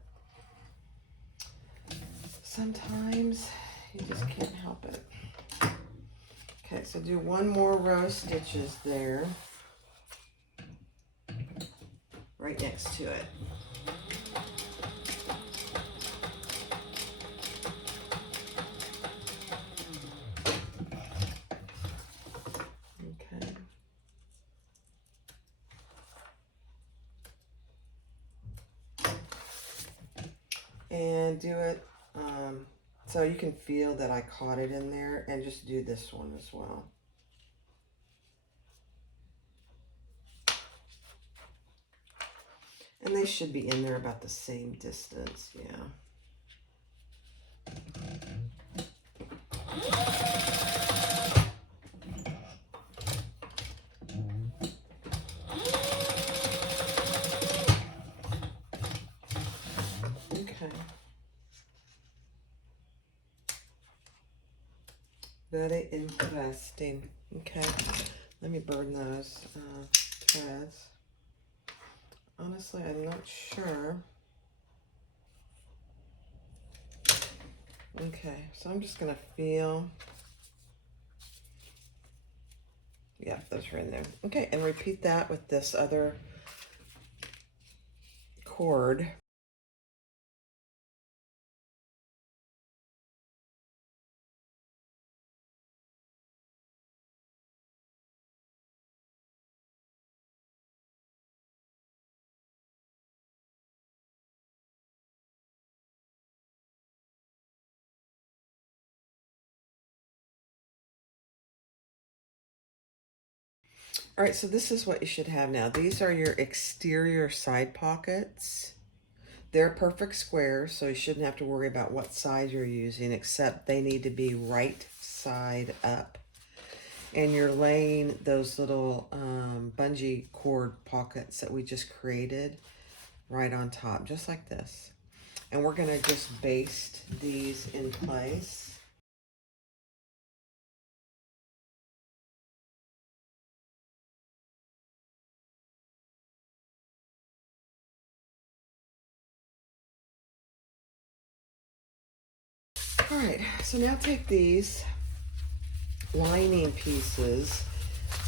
sometimes you just can't help it. Okay, so do 1 more row of stitches there, right next to it. Okay. And do it so you can feel that I caught it in there, and just do this one as well. And they should be in there about the same distance, yeah. Okay. Very interesting. Okay, let me burn those threads. Honestly, I'm not sure. Okay, so I'm just gonna feel. Yeah, those are in there. Okay, and repeat that with this other cord. All right, so this is what you should have now. These are your exterior side pockets. They're perfect squares, so you shouldn't have to worry about what side you're using, except they need to be right side up. And you're laying those little bungee cord pockets that we just created right on top, just like this. And we're gonna just baste these in place. All right, so now take these lining pieces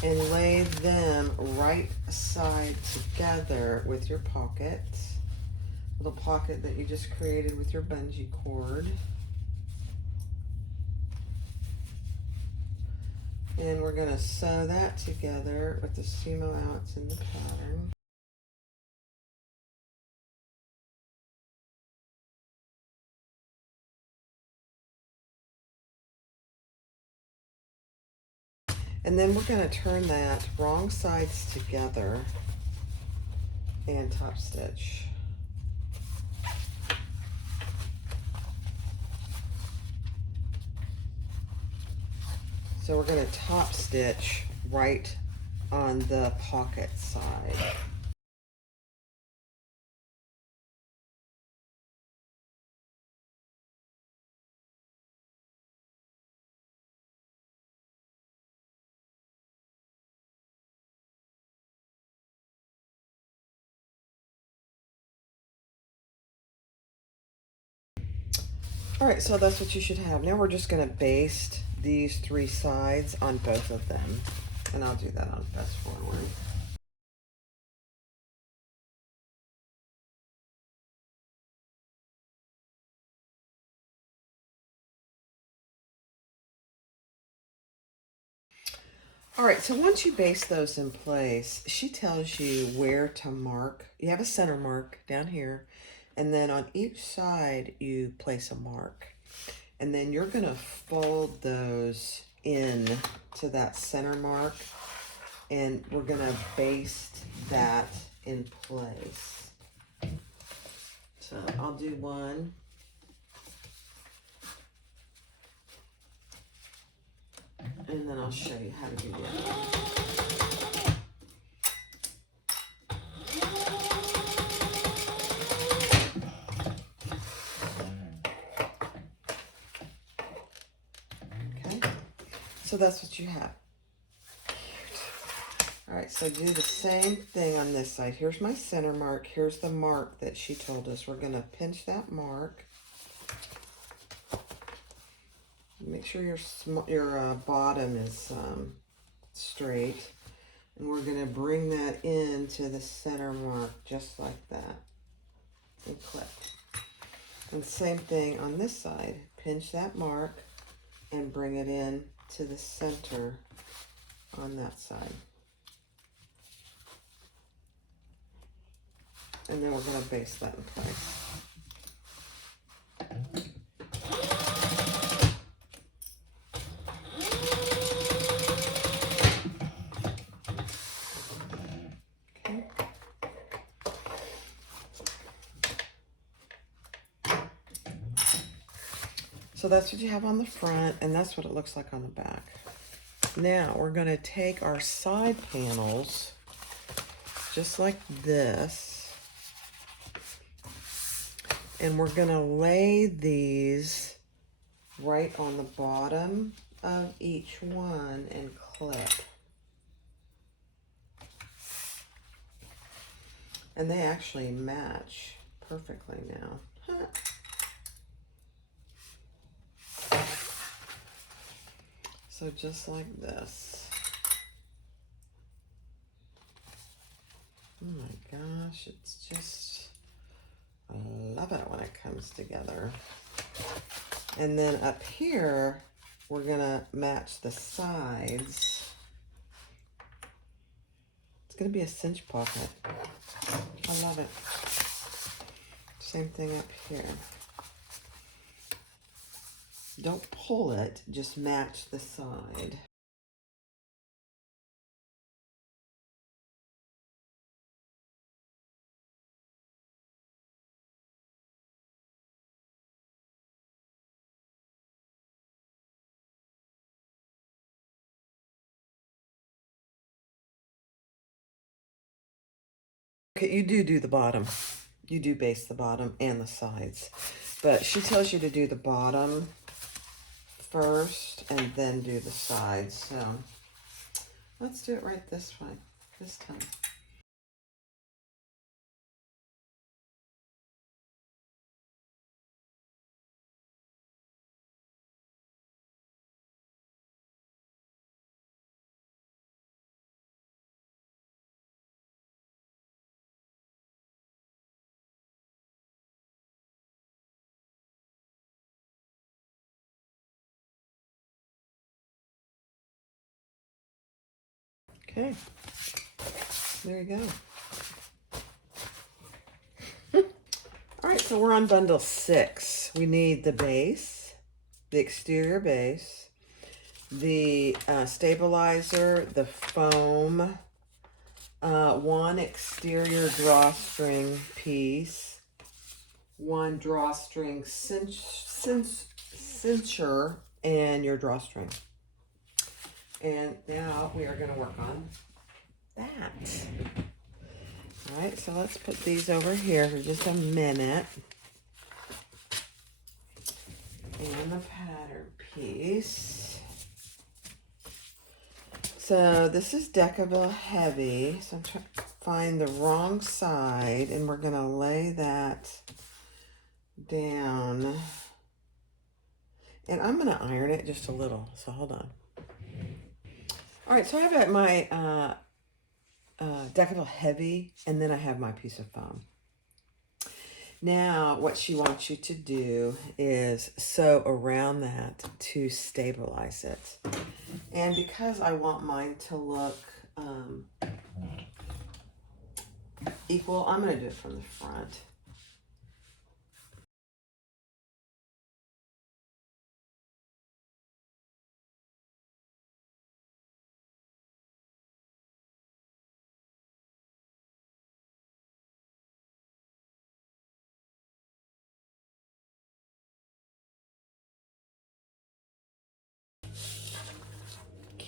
and lay them right side together with your pocket. Little pocket that you just created with your bungee cord. And we're gonna sew that together with the seam allowance in the pattern. And then we're gonna turn that wrong sides together and top stitch. So we're gonna top stitch right on the pocket side. All right, so that's what you should have. Now we're just gonna baste these three sides on both of them. And I'll do that on fast forward. All right, so once you baste those in place, she tells you where to mark. You have a center mark down here, and then on each side you place a mark. And then you're gonna fold those in to that center mark, and we're gonna baste that in place. So I'll do one. And then I'll show you how to do the other one. Okay, so that's what you have. All right, so do the same thing on this side. Here's my center mark. Here's the mark that she told us. We're gonna pinch that mark. Make sure your bottom is straight. And we're gonna bring that into the center mark just like that and clip. And same thing on this side. Pinch that mark and bring it in to the center on that side. And then we're going to baste that in place. Okay. So that's what you have on the front, and that's what it looks like on the back. Now we're going to take our side panels just like this. And we're gonna lay these right on the bottom of each one and clip. And they actually match perfectly now. Huh. So just like this. Oh my gosh, it's just, I love it when it comes together. And then up here, we're gonna match the sides. It's gonna be a cinch pocket. I love it. Same thing up here. Don't pull it, just match the side. Okay, you do the bottom. You do base the bottom and the sides. But she tells you to do the bottom first and then do the sides. So let's do it right this way, this time. Okay, there you go. All right, so we're on bundle 6. We need the base, the exterior base, the stabilizer, the foam, one exterior drawstring piece, one drawstring cincher, and your drawstring. And now we are going to work on that. All right, so let's put these over here for just a minute. And the pattern piece. So this is Decaville Heavy. So I'm trying to find the wrong side, and we're going to lay that down. And I'm going to iron it just a little, so hold on. All right, so I have my Decaville Heavy, and then I have my piece of foam. Now, what she wants you to do is sew around that to stabilize it. And because I want mine to look equal, I'm going to do it from the front.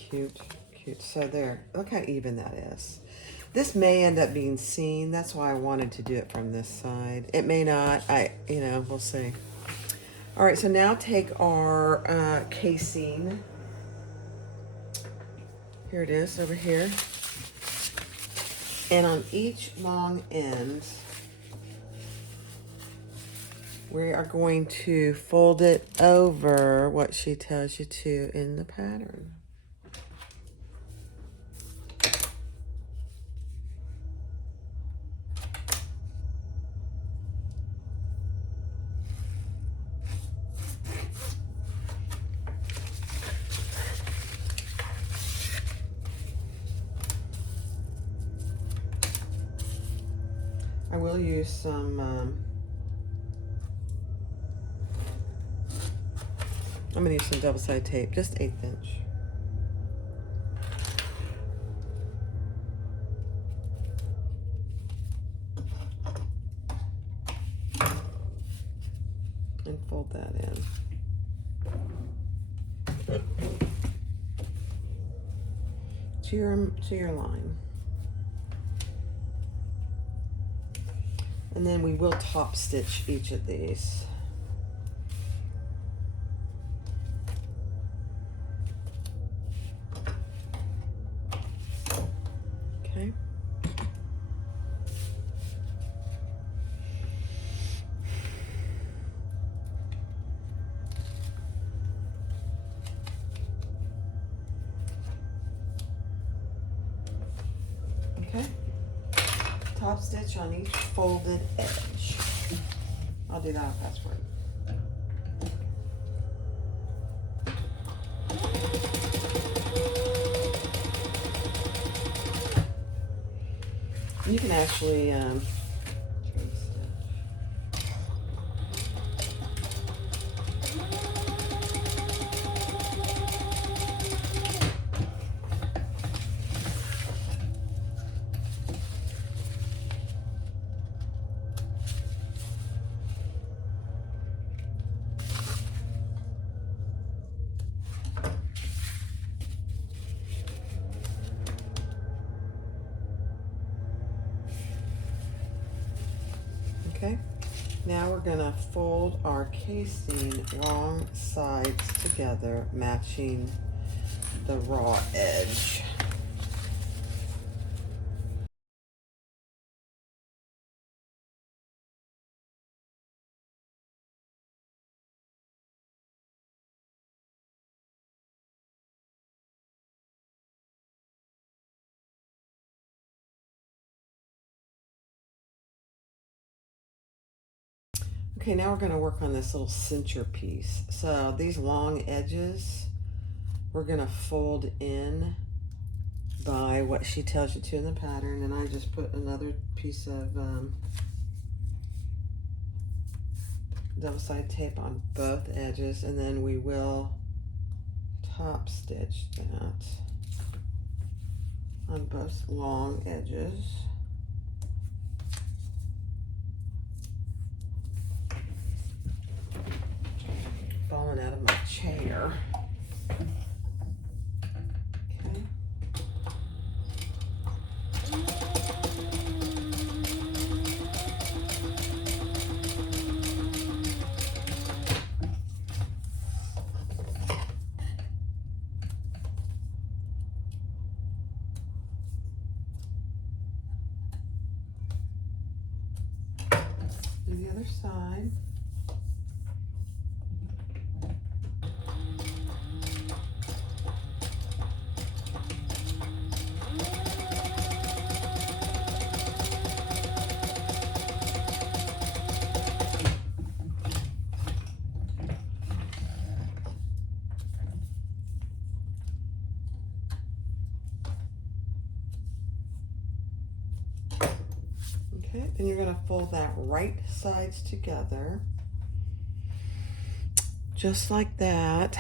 Cute, cute. So there, look how even that is. This may end up being seen. That's why I wanted to do it from this side. It may not. We'll see. All right, so now take our casing. Here it is over here. And on each long end, we are going to fold it over what she tells you to in the pattern. I will use some, I'm going to use some double-sided tape, just 1/8 inch. And fold that in. To your line. And then we will top stitch each of these. top stitch on each folded edge. I'll do that on patchwork. You can actually okay. Now we're gonna fold our casing wrong sides together, matching the raw edge. Okay, now we're going to work on this little cincher piece. So these long edges, we're going to fold in by what she tells you to in the pattern. And I just put another piece of double-sided tape on both edges, and then we will top stitch that on both long edges. Falling out of my chair. Okay. Do the other side. Okay, and you're going to fold that right sides together, just like that.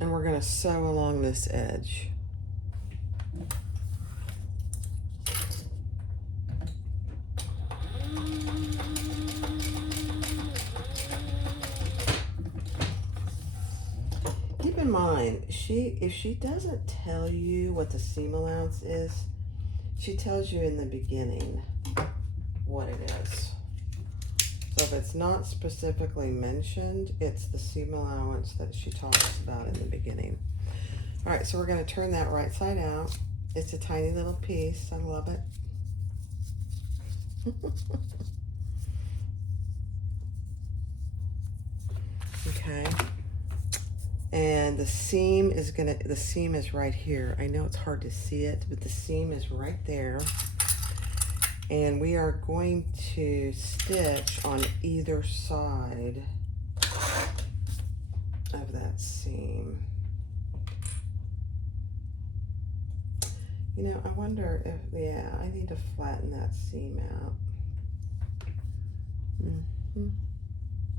And we're going to sew along this edge. Keep in mind, if she doesn't tell you what the seam allowance is, she tells you in the beginning what it is. So if it's not specifically mentioned, it's the seam allowance that she talks about in the beginning. All right, so we're going to turn that right side out. It's a tiny little piece. I love it. Okay. And the seam is right here. I know it's hard to see it, but the seam is right there. And we are going to stitch on either side of that seam. You know, I wonder if, yeah, I need to flatten that seam out.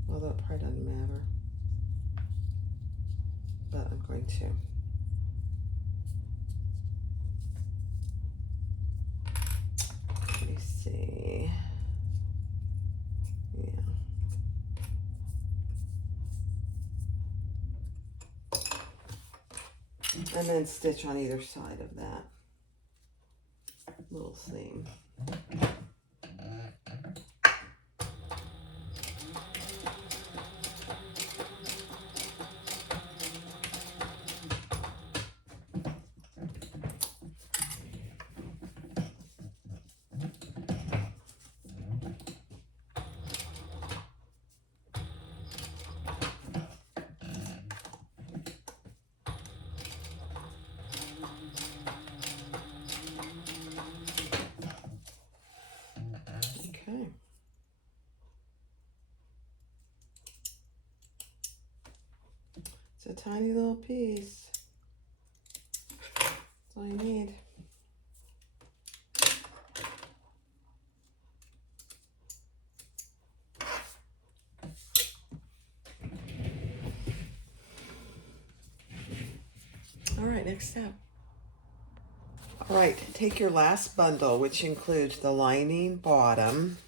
Although it probably doesn't matter. But I'm going to. Let me see. Yeah. And then stitch on either side of that little seam. It's a tiny little piece. That's all you need. All right, next step. All right, take your last bundle, which includes the lining bottom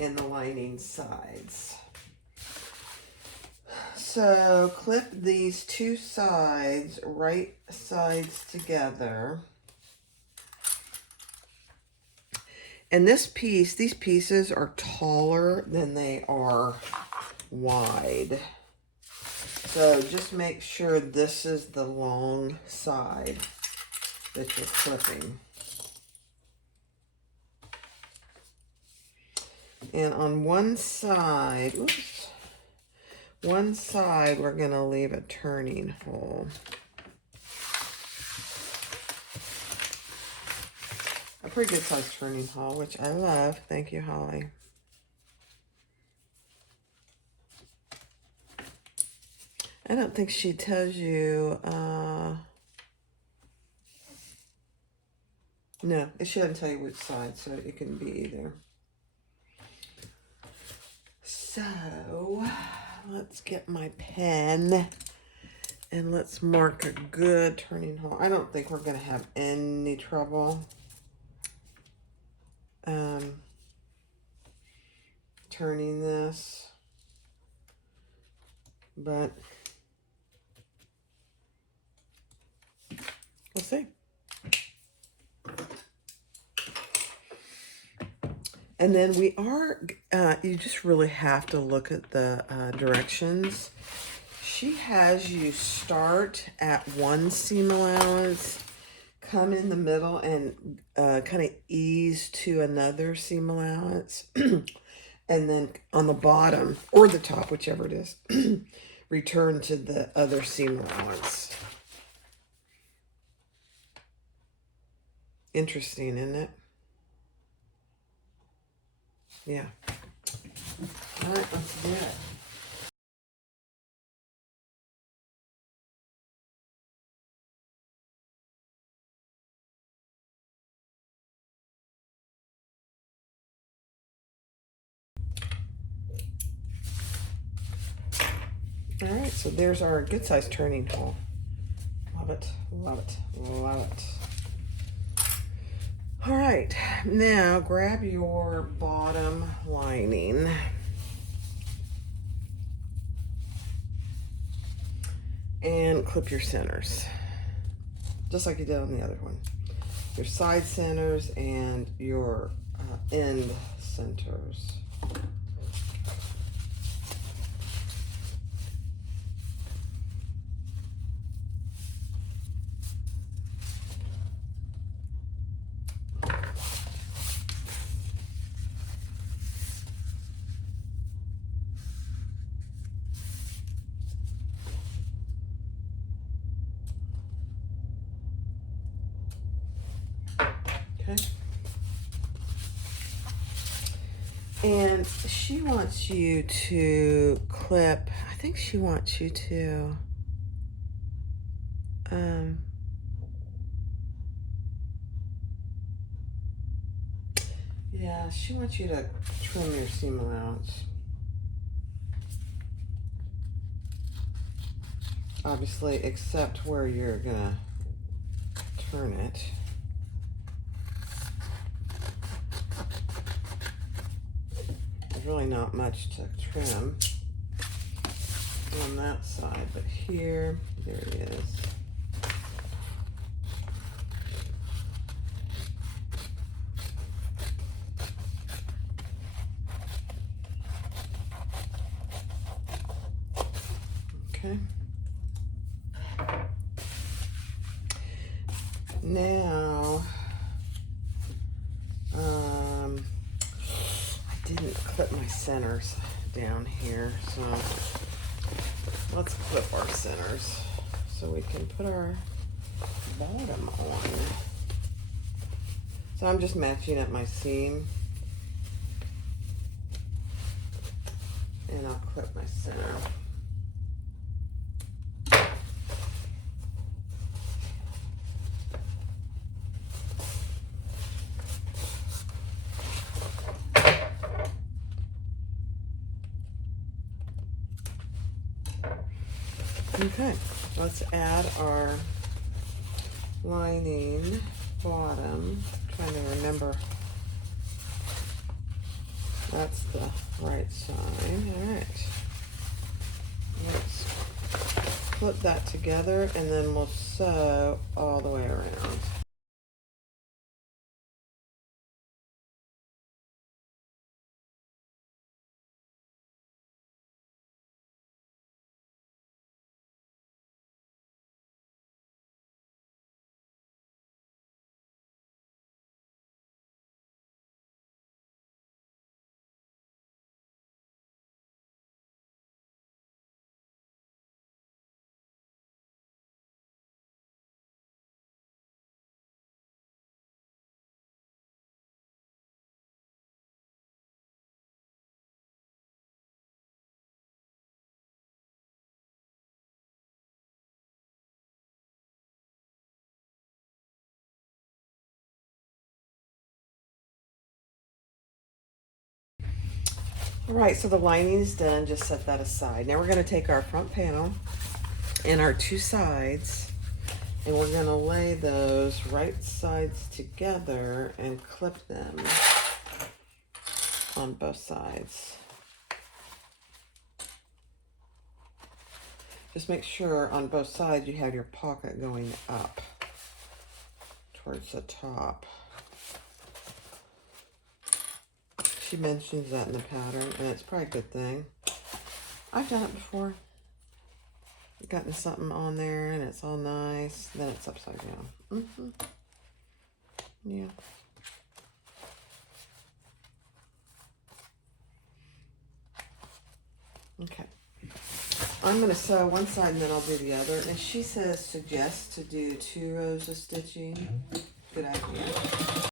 and the lining sides. So clip these two sides, right sides together. And this piece, these pieces are taller than they are wide. So just make sure this is the long side that you're clipping. And on one side, oops, one side we're going to leave a turning hole. A pretty good sized turning hole, which I love. Thank you, Holly. I don't think she tells you, no, she doesn't tell you which side, so it can be either. So, let's get my pen and let's mark a good turning hole. I don't think we're going to have any trouble turning this, but we'll see. And then we are, you just really have to look at the directions. She has you start at one seam allowance, come in the middle and kind of ease to another seam allowance. And then on the bottom, or the top, whichever it is, return to the other seam allowance. Interesting, isn't it? Yeah. All right, let's do it. All right, so there's our good size turning hole. Love it, love it, love it. All right, now grab your bottom lining and clip your centers, just like you did on the other one. Your side centers and your end centers. Okay. And she wants you to clip, I think she wants you to, yeah, she wants you to trim your seam allowance. Obviously, except where you're gonna turn it. There's really not much to trim on that side, but here, there it is. Okay. Now, I didn't clip my centers down here, so let's clip our centers so we can put our bottom on. So I'm just matching up my seam, and I'll clip my center. Okay, let's add our lining bottom. Trying to remember. That's the right side. All right. Let's flip that together and then we'll sew all the way around. All right, so the lining is done. Just set that aside. Now we're going to take our front panel and our two sides, and we're going to lay those right sides together and clip them on both sides. Just make sure on both sides you have your pocket going up towards the top. She mentions that in the pattern, and it's probably a good thing. I've done it before. Gotten something on there, and it's all nice. Then it's upside down. Yeah. Okay. I'm going to sew one side, and then I'll do the other. And she suggests to do 2 rows of stitching. Good idea.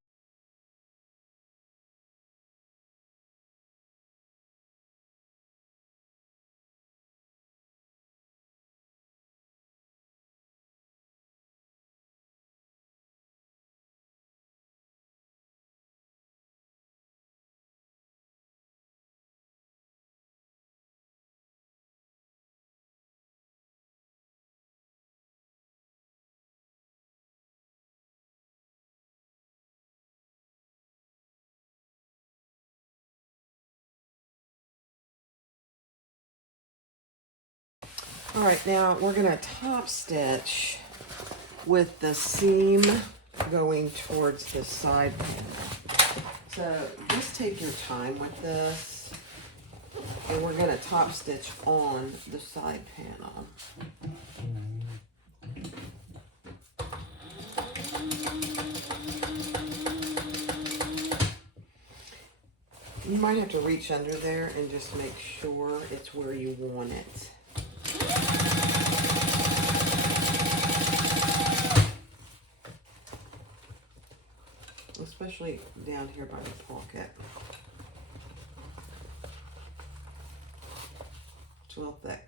All right, now we're going to top stitch with the seam going towards the side panel. So just take your time with this, and we're going to top stitch on the side panel. You might have to reach under there and just make sure it's where you want it. Especially down here by the pocket. It's a little thick.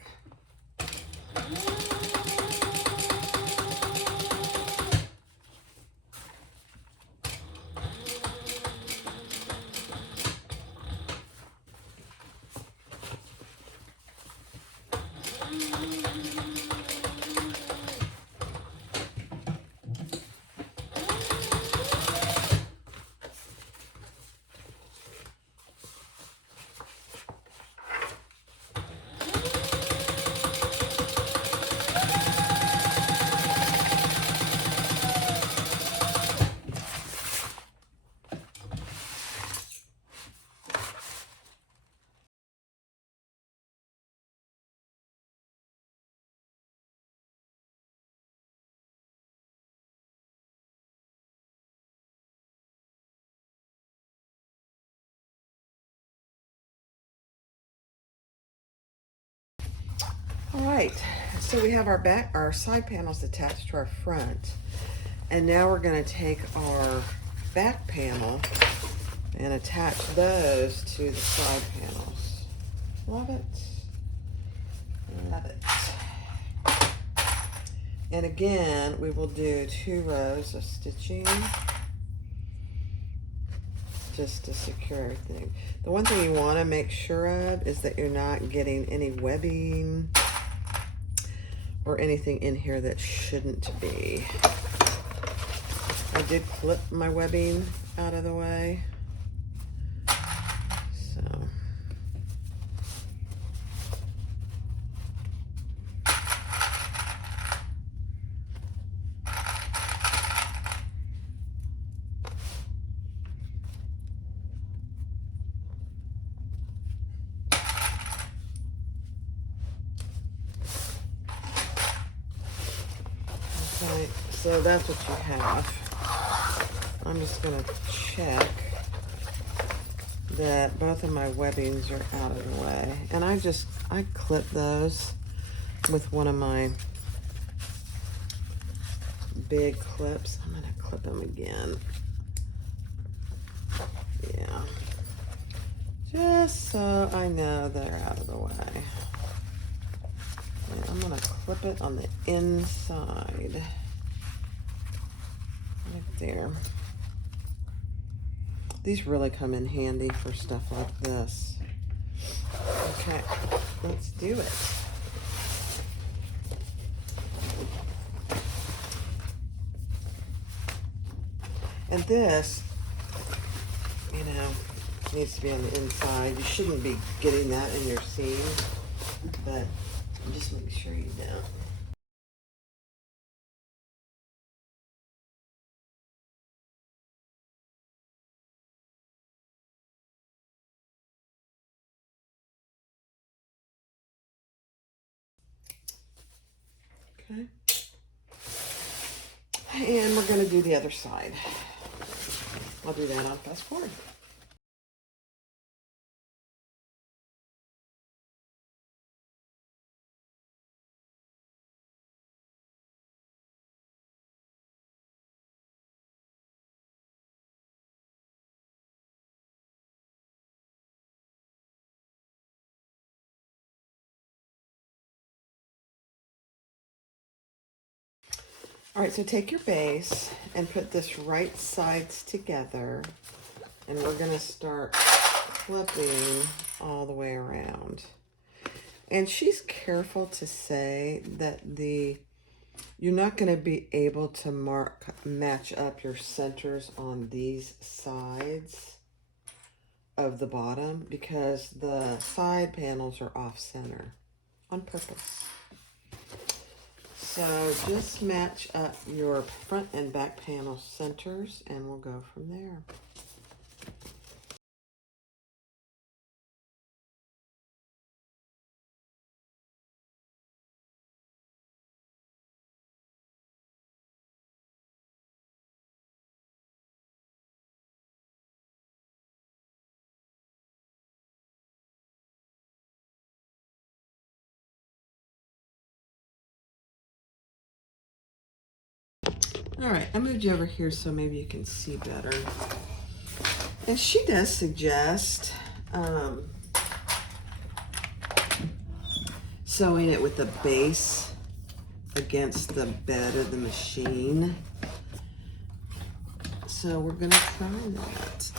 All right, so we have our side panels attached to our front, and now we're going to take our back panel and attach those to the side panels. Love it. Love it. And again, we will do 2 rows of stitching just to secure everything. The one thing you want to make sure of is that you're not getting any webbing or anything in here that shouldn't be. I did clip my webbing out of the way. So. Okay, so that's what you have. I'm just gonna check that both of my webbings are out of the way. And I clip those with one of my big clips. I'm gonna clip them again. Yeah. Just so I know they're out of the way. And I'm gonna clip it on the inside. Right there. These really come in handy for stuff like this. Okay, let's do it. And this, you know, needs to be on the inside. You shouldn't be getting that in your seam, but just make sure you don't. Okay. And we're going to do the other side. I'll do that on fast forward. All right, so take your base and put this right sides together, and we're going to start clipping all the way around. And she's careful to say that you're not going to be able to match up your centers on these sides of the bottom because the side panels are off center on purpose. So just match up your front and back panel centers and we'll go from there. All right, I moved you over here so maybe you can see better. And she does suggest sewing it with the base against the bed of the machine. So we're gonna try that.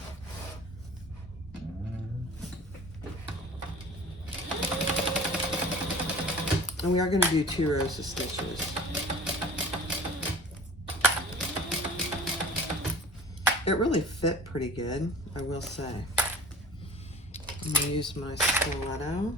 And we are gonna do 2 rows of stitches. It really fit pretty good, I will say. I'm gonna use my stiletto.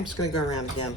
I'm just going to go around again.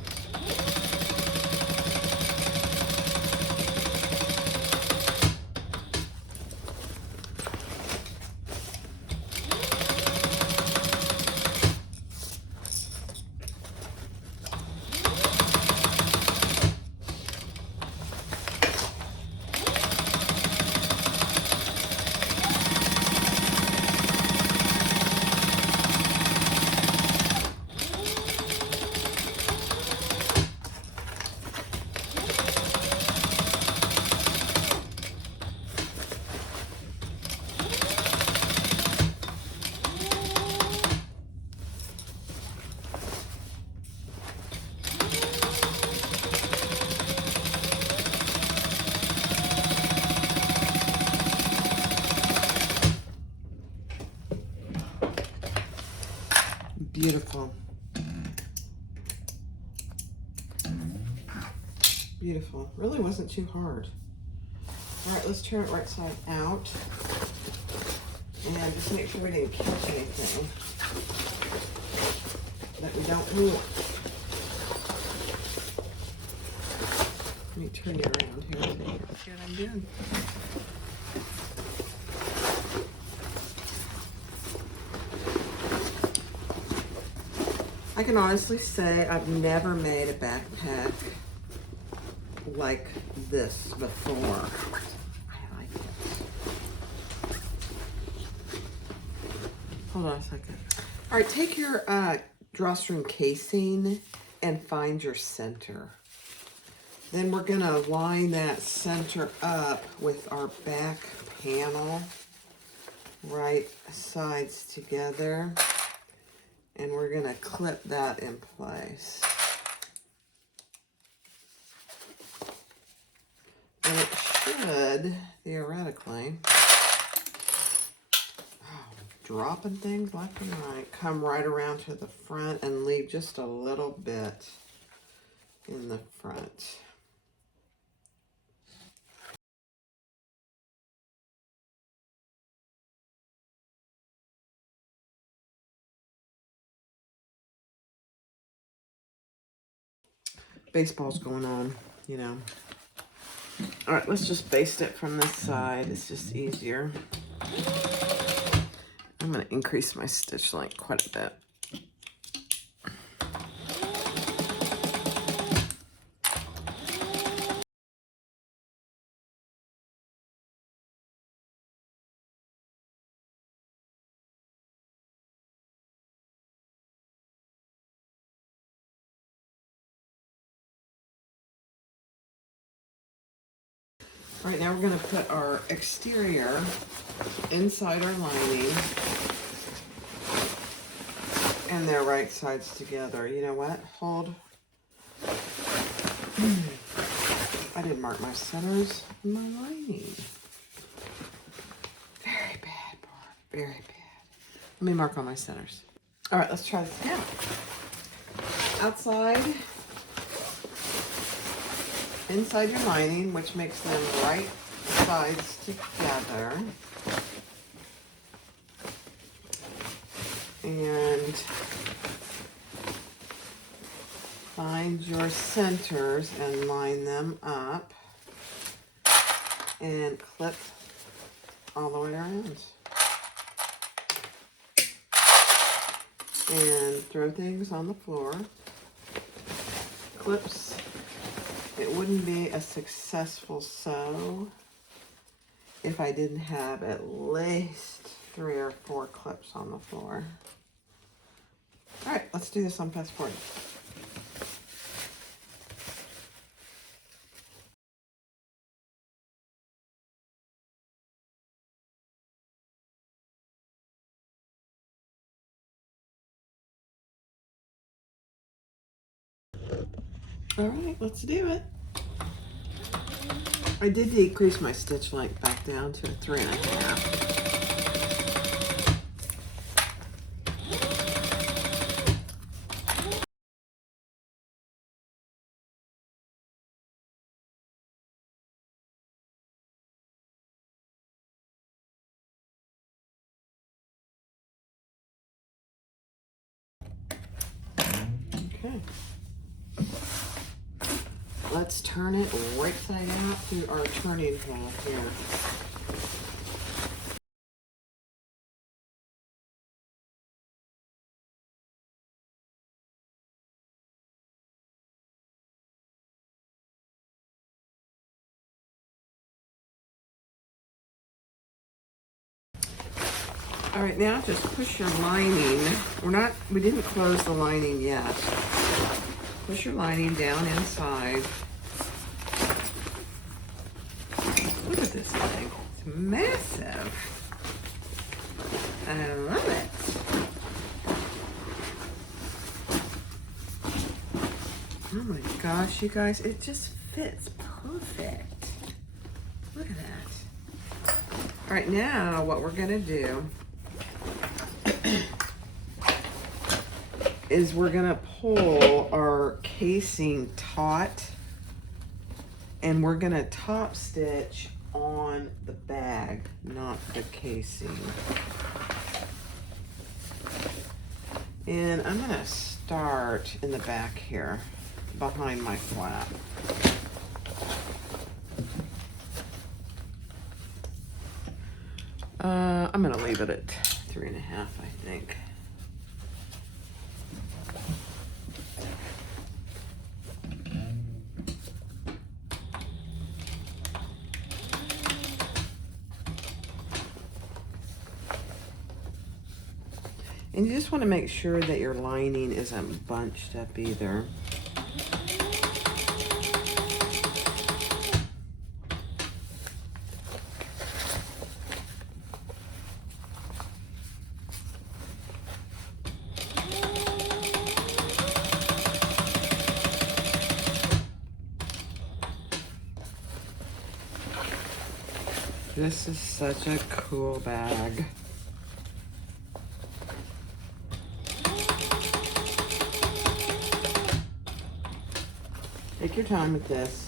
Beautiful. Beautiful. Really wasn't too hard. All right, let's turn it right side out. And just make sure we didn't catch anything that we don't want. Let me turn you around here so you can see what I'm doing. I can honestly say I've never made a backpack like this before. I like it. Hold on a second. All right, take your drawstring casing and find your center. Then we're gonna line that center up with our back panel, right sides together. And we're gonna clip that in place. And it should, theoretically, dropping things left and right, come right around to the front and leave just a little bit in the front. Baseball's going on, you know. All right, let's just baste it from this side. It's just easier. I'm going to increase my stitch length quite a bit. All right, now we're going to put our exterior inside our lining and their right sides together. You know what? Hold. I didn't mark my centers in my lining. Very bad, Barb. Very bad. Let me mark all my centers. All right, let's try this again. Outside, inside your lining, which makes them right sides together. And find your centers and line them up and clip all the way around. And throw things on the floor. Clips. It wouldn't be a successful sew if I didn't have at least 3 or 4 clips on the floor. All right, let's do this on passport. All right, let's do it. I did decrease my stitch length back down to a 3.5. Okay. Let's turn it right side out through our turning hole here. All right, now just push your lining. We didn't close the lining yet. Push your lining down inside. Look at this thing. It's massive. I love it. Oh my gosh, you guys, it just fits perfect. Look at that. All right, now what we're gonna do is we're gonna pull our casing taut and we're gonna top stitch on the bag, not the casing. And I'm gonna start in the back here, behind my flap. I'm gonna leave it at 3.5, I think. And you just want to make sure that your lining isn't bunched up either. This is such a cool bag. Take your time with this.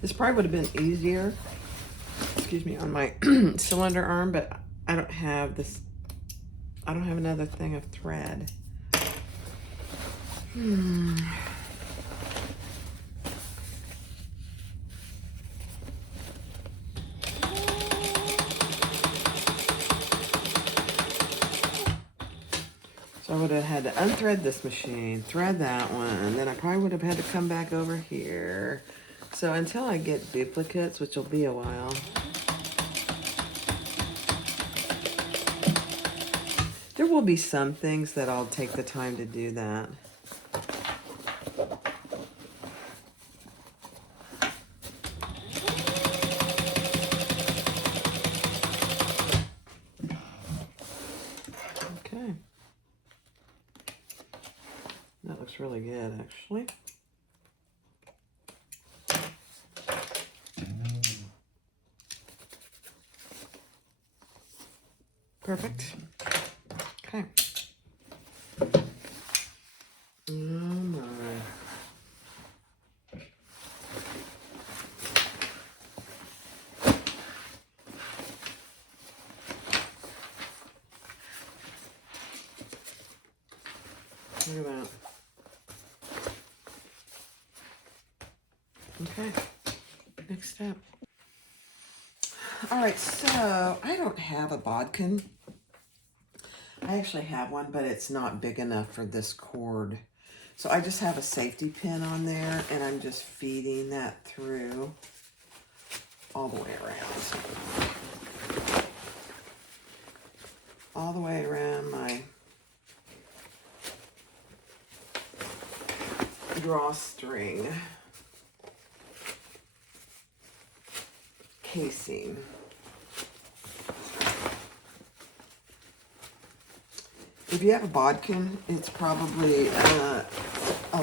This probably would have been easier, excuse me, on my cylinder arm, but I don't have this, I don't have another thing of thread. So I would have had to unthread this machine, thread that one, and then I probably would have had to come back over here. So until I get duplicates, which will be a while, there will be some things that I'll take the time to do that. Okay. That looks really good, actually. Perfect. Okay. Oh my. Look at that. Okay, next step. All right, so I don't have a bodkin. I actually have one, but it's not big enough for this cord. So I just have a safety pin on there, and I'm just feeding that through all the way around. All the way around my drawstring casing. If you have a bodkin, it's probably a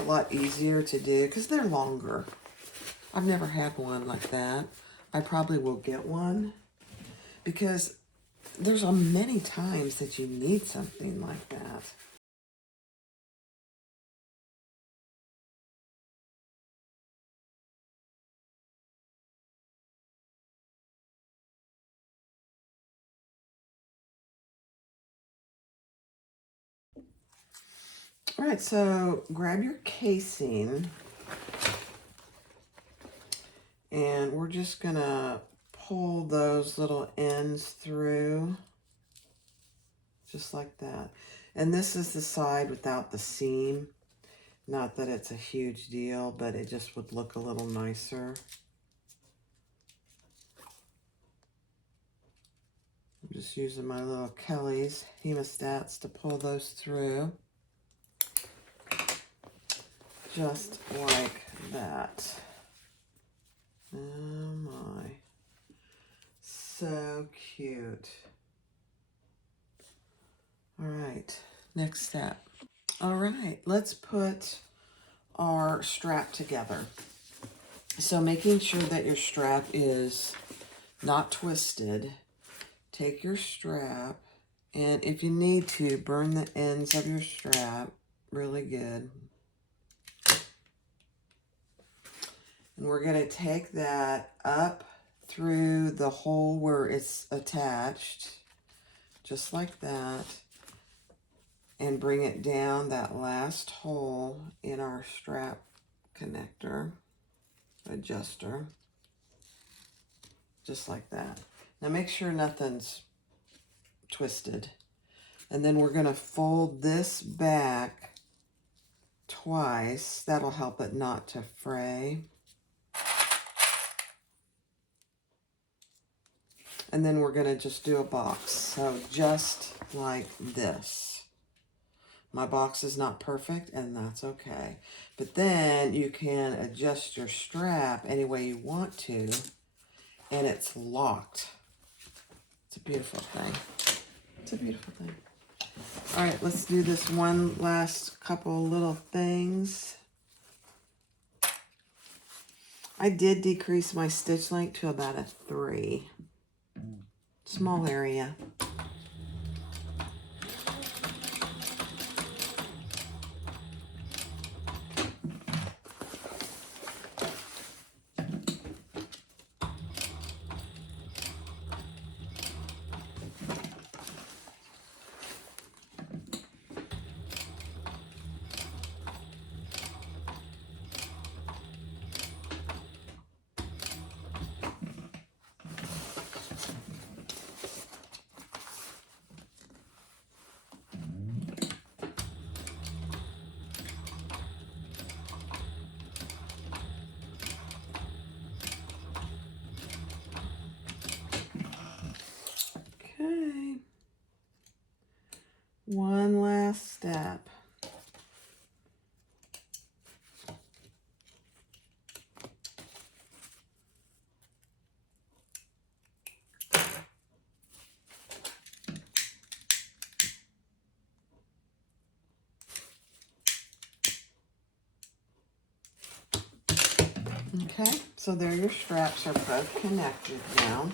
lot easier to do because they're longer. I've never had one like that. I probably will get one because there's many times that you need something like that. All right, so grab your casing and we're just gonna pull those little ends through just like that. And this is the side without the seam. Not that it's a huge deal, but it just would look a little nicer. I'm just using my little Kelly's hemostats to pull those through. Just like that. Oh my. So cute. All right, next step. All right, let's put our strap together. So making sure that your strap is not twisted, take your strap, and if you need to, burn the ends of your strap really good. And we're going to take that up through the hole where it's attached, just like that, and bring it down that last hole in our strap connector, adjuster, just like that. Now make sure nothing's twisted. And then we're going to fold this back twice. That'll help it not to fray. And then we're going to just do a box. So just like this. My box is not perfect, and that's okay. But then you can adjust your strap any way you want to, and it's locked. It's a beautiful thing. It's a beautiful thing. All right, let's do this one last couple little things. I did decrease my stitch length to about a 3. Small area. Okay. One last step. Okay, so there your straps are both connected now.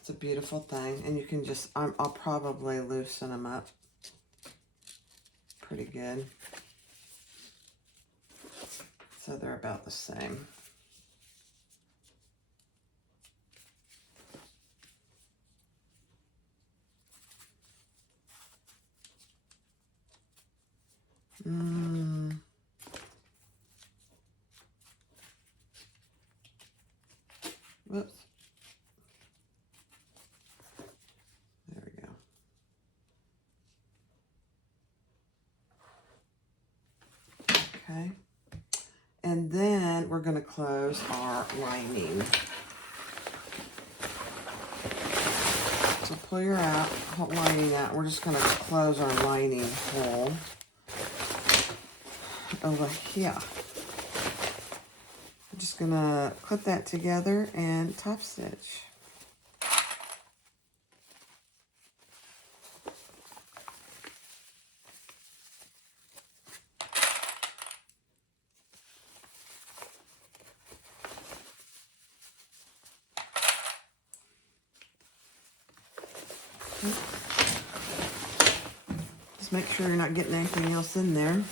It's a beautiful thing, and you can just, I'll probably loosen them up pretty good. So they're about the same. And then we're going to close our lining. So pull your lining out. We're just going to close our lining hole over here. I'm just going to clip that together and top stitch. Just make sure you're not getting anything else in there.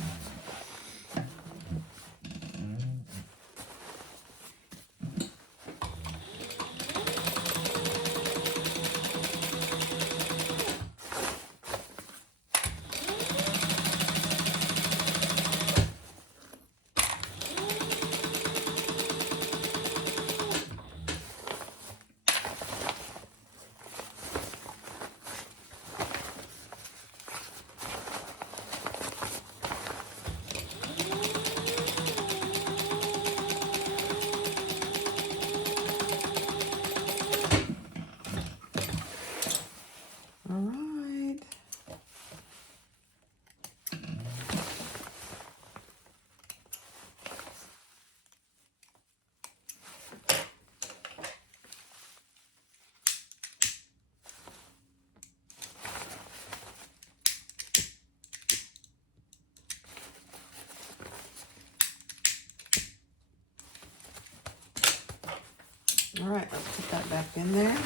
All right, let's put that back in there.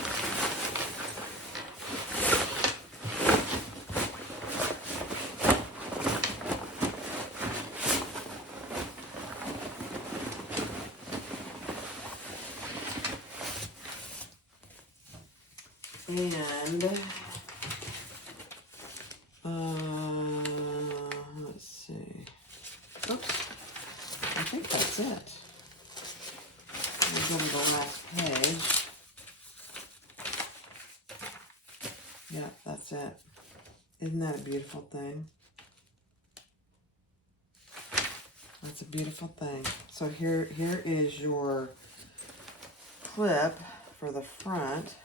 And let's see. Oops, I think that's it. We'll go to the last page. Yeah, that's it. Isn't that a beautiful thing? That's a beautiful thing. So here is your clip for the front.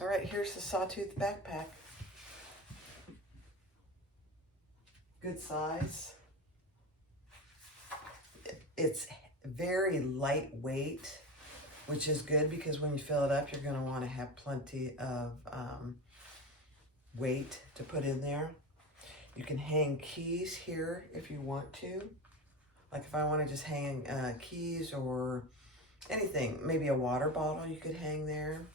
All right, here's the Sawtooth backpack. Good size. It's very lightweight, which is good because when you fill it up, you're going to want to have plenty of weight to put in there. You can hang keys here if you want to. Like if I want to just hang keys or anything, maybe a water bottle you could hang there.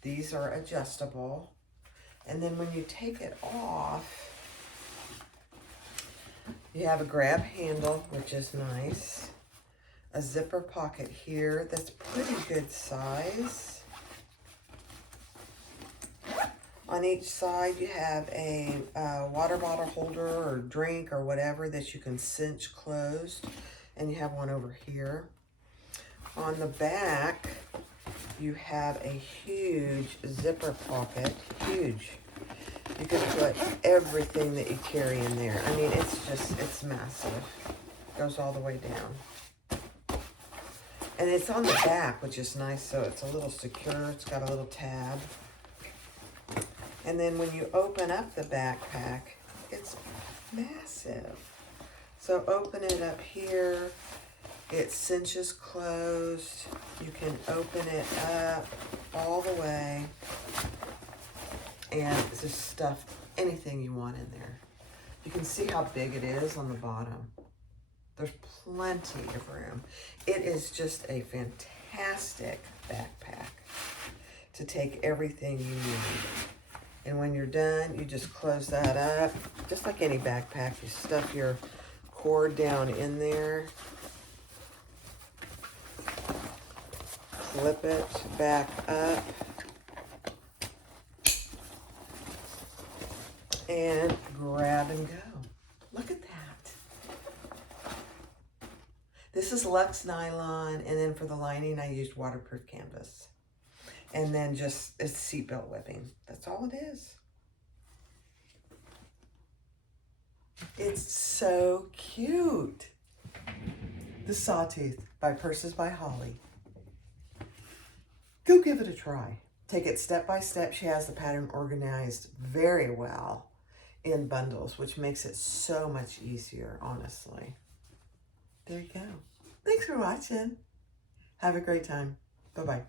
These are adjustable. And then when you take it off, you have a grab handle, which is nice. A zipper pocket here that's pretty good size. On each side, you have a water bottle holder or drink or whatever that you can cinch closed. And you have one over here. On the back, you have a huge zipper pocket, huge. You can put everything that you carry in there. I mean, it's massive. Goes all the way down. And it's on the back, which is nice, so it's a little secure. It's got a little tab. And then when you open up the backpack, it's massive. So open it up here. It cinches closed. You can open it up all the way and just stuff anything you want in there. You can see how big it is on the bottom. There's plenty of room. It is just a fantastic backpack to take everything you need. And when you're done, you just close that up. Just like any backpack, you stuff your cord down in there. Flip it back up. And grab and go. Look at that. This is Luxe nylon, and then for the lining, I used waterproof canvas. And then just, it's seatbelt webbing. That's all it is. It's so cute. the Sawtooth by PursesbyHolly. Go give it a try. Take it step by step. She has the pattern organized very well in bundles, which makes it so much easier, honestly. There you go. Thanks for watching. Have a great time. Bye-bye.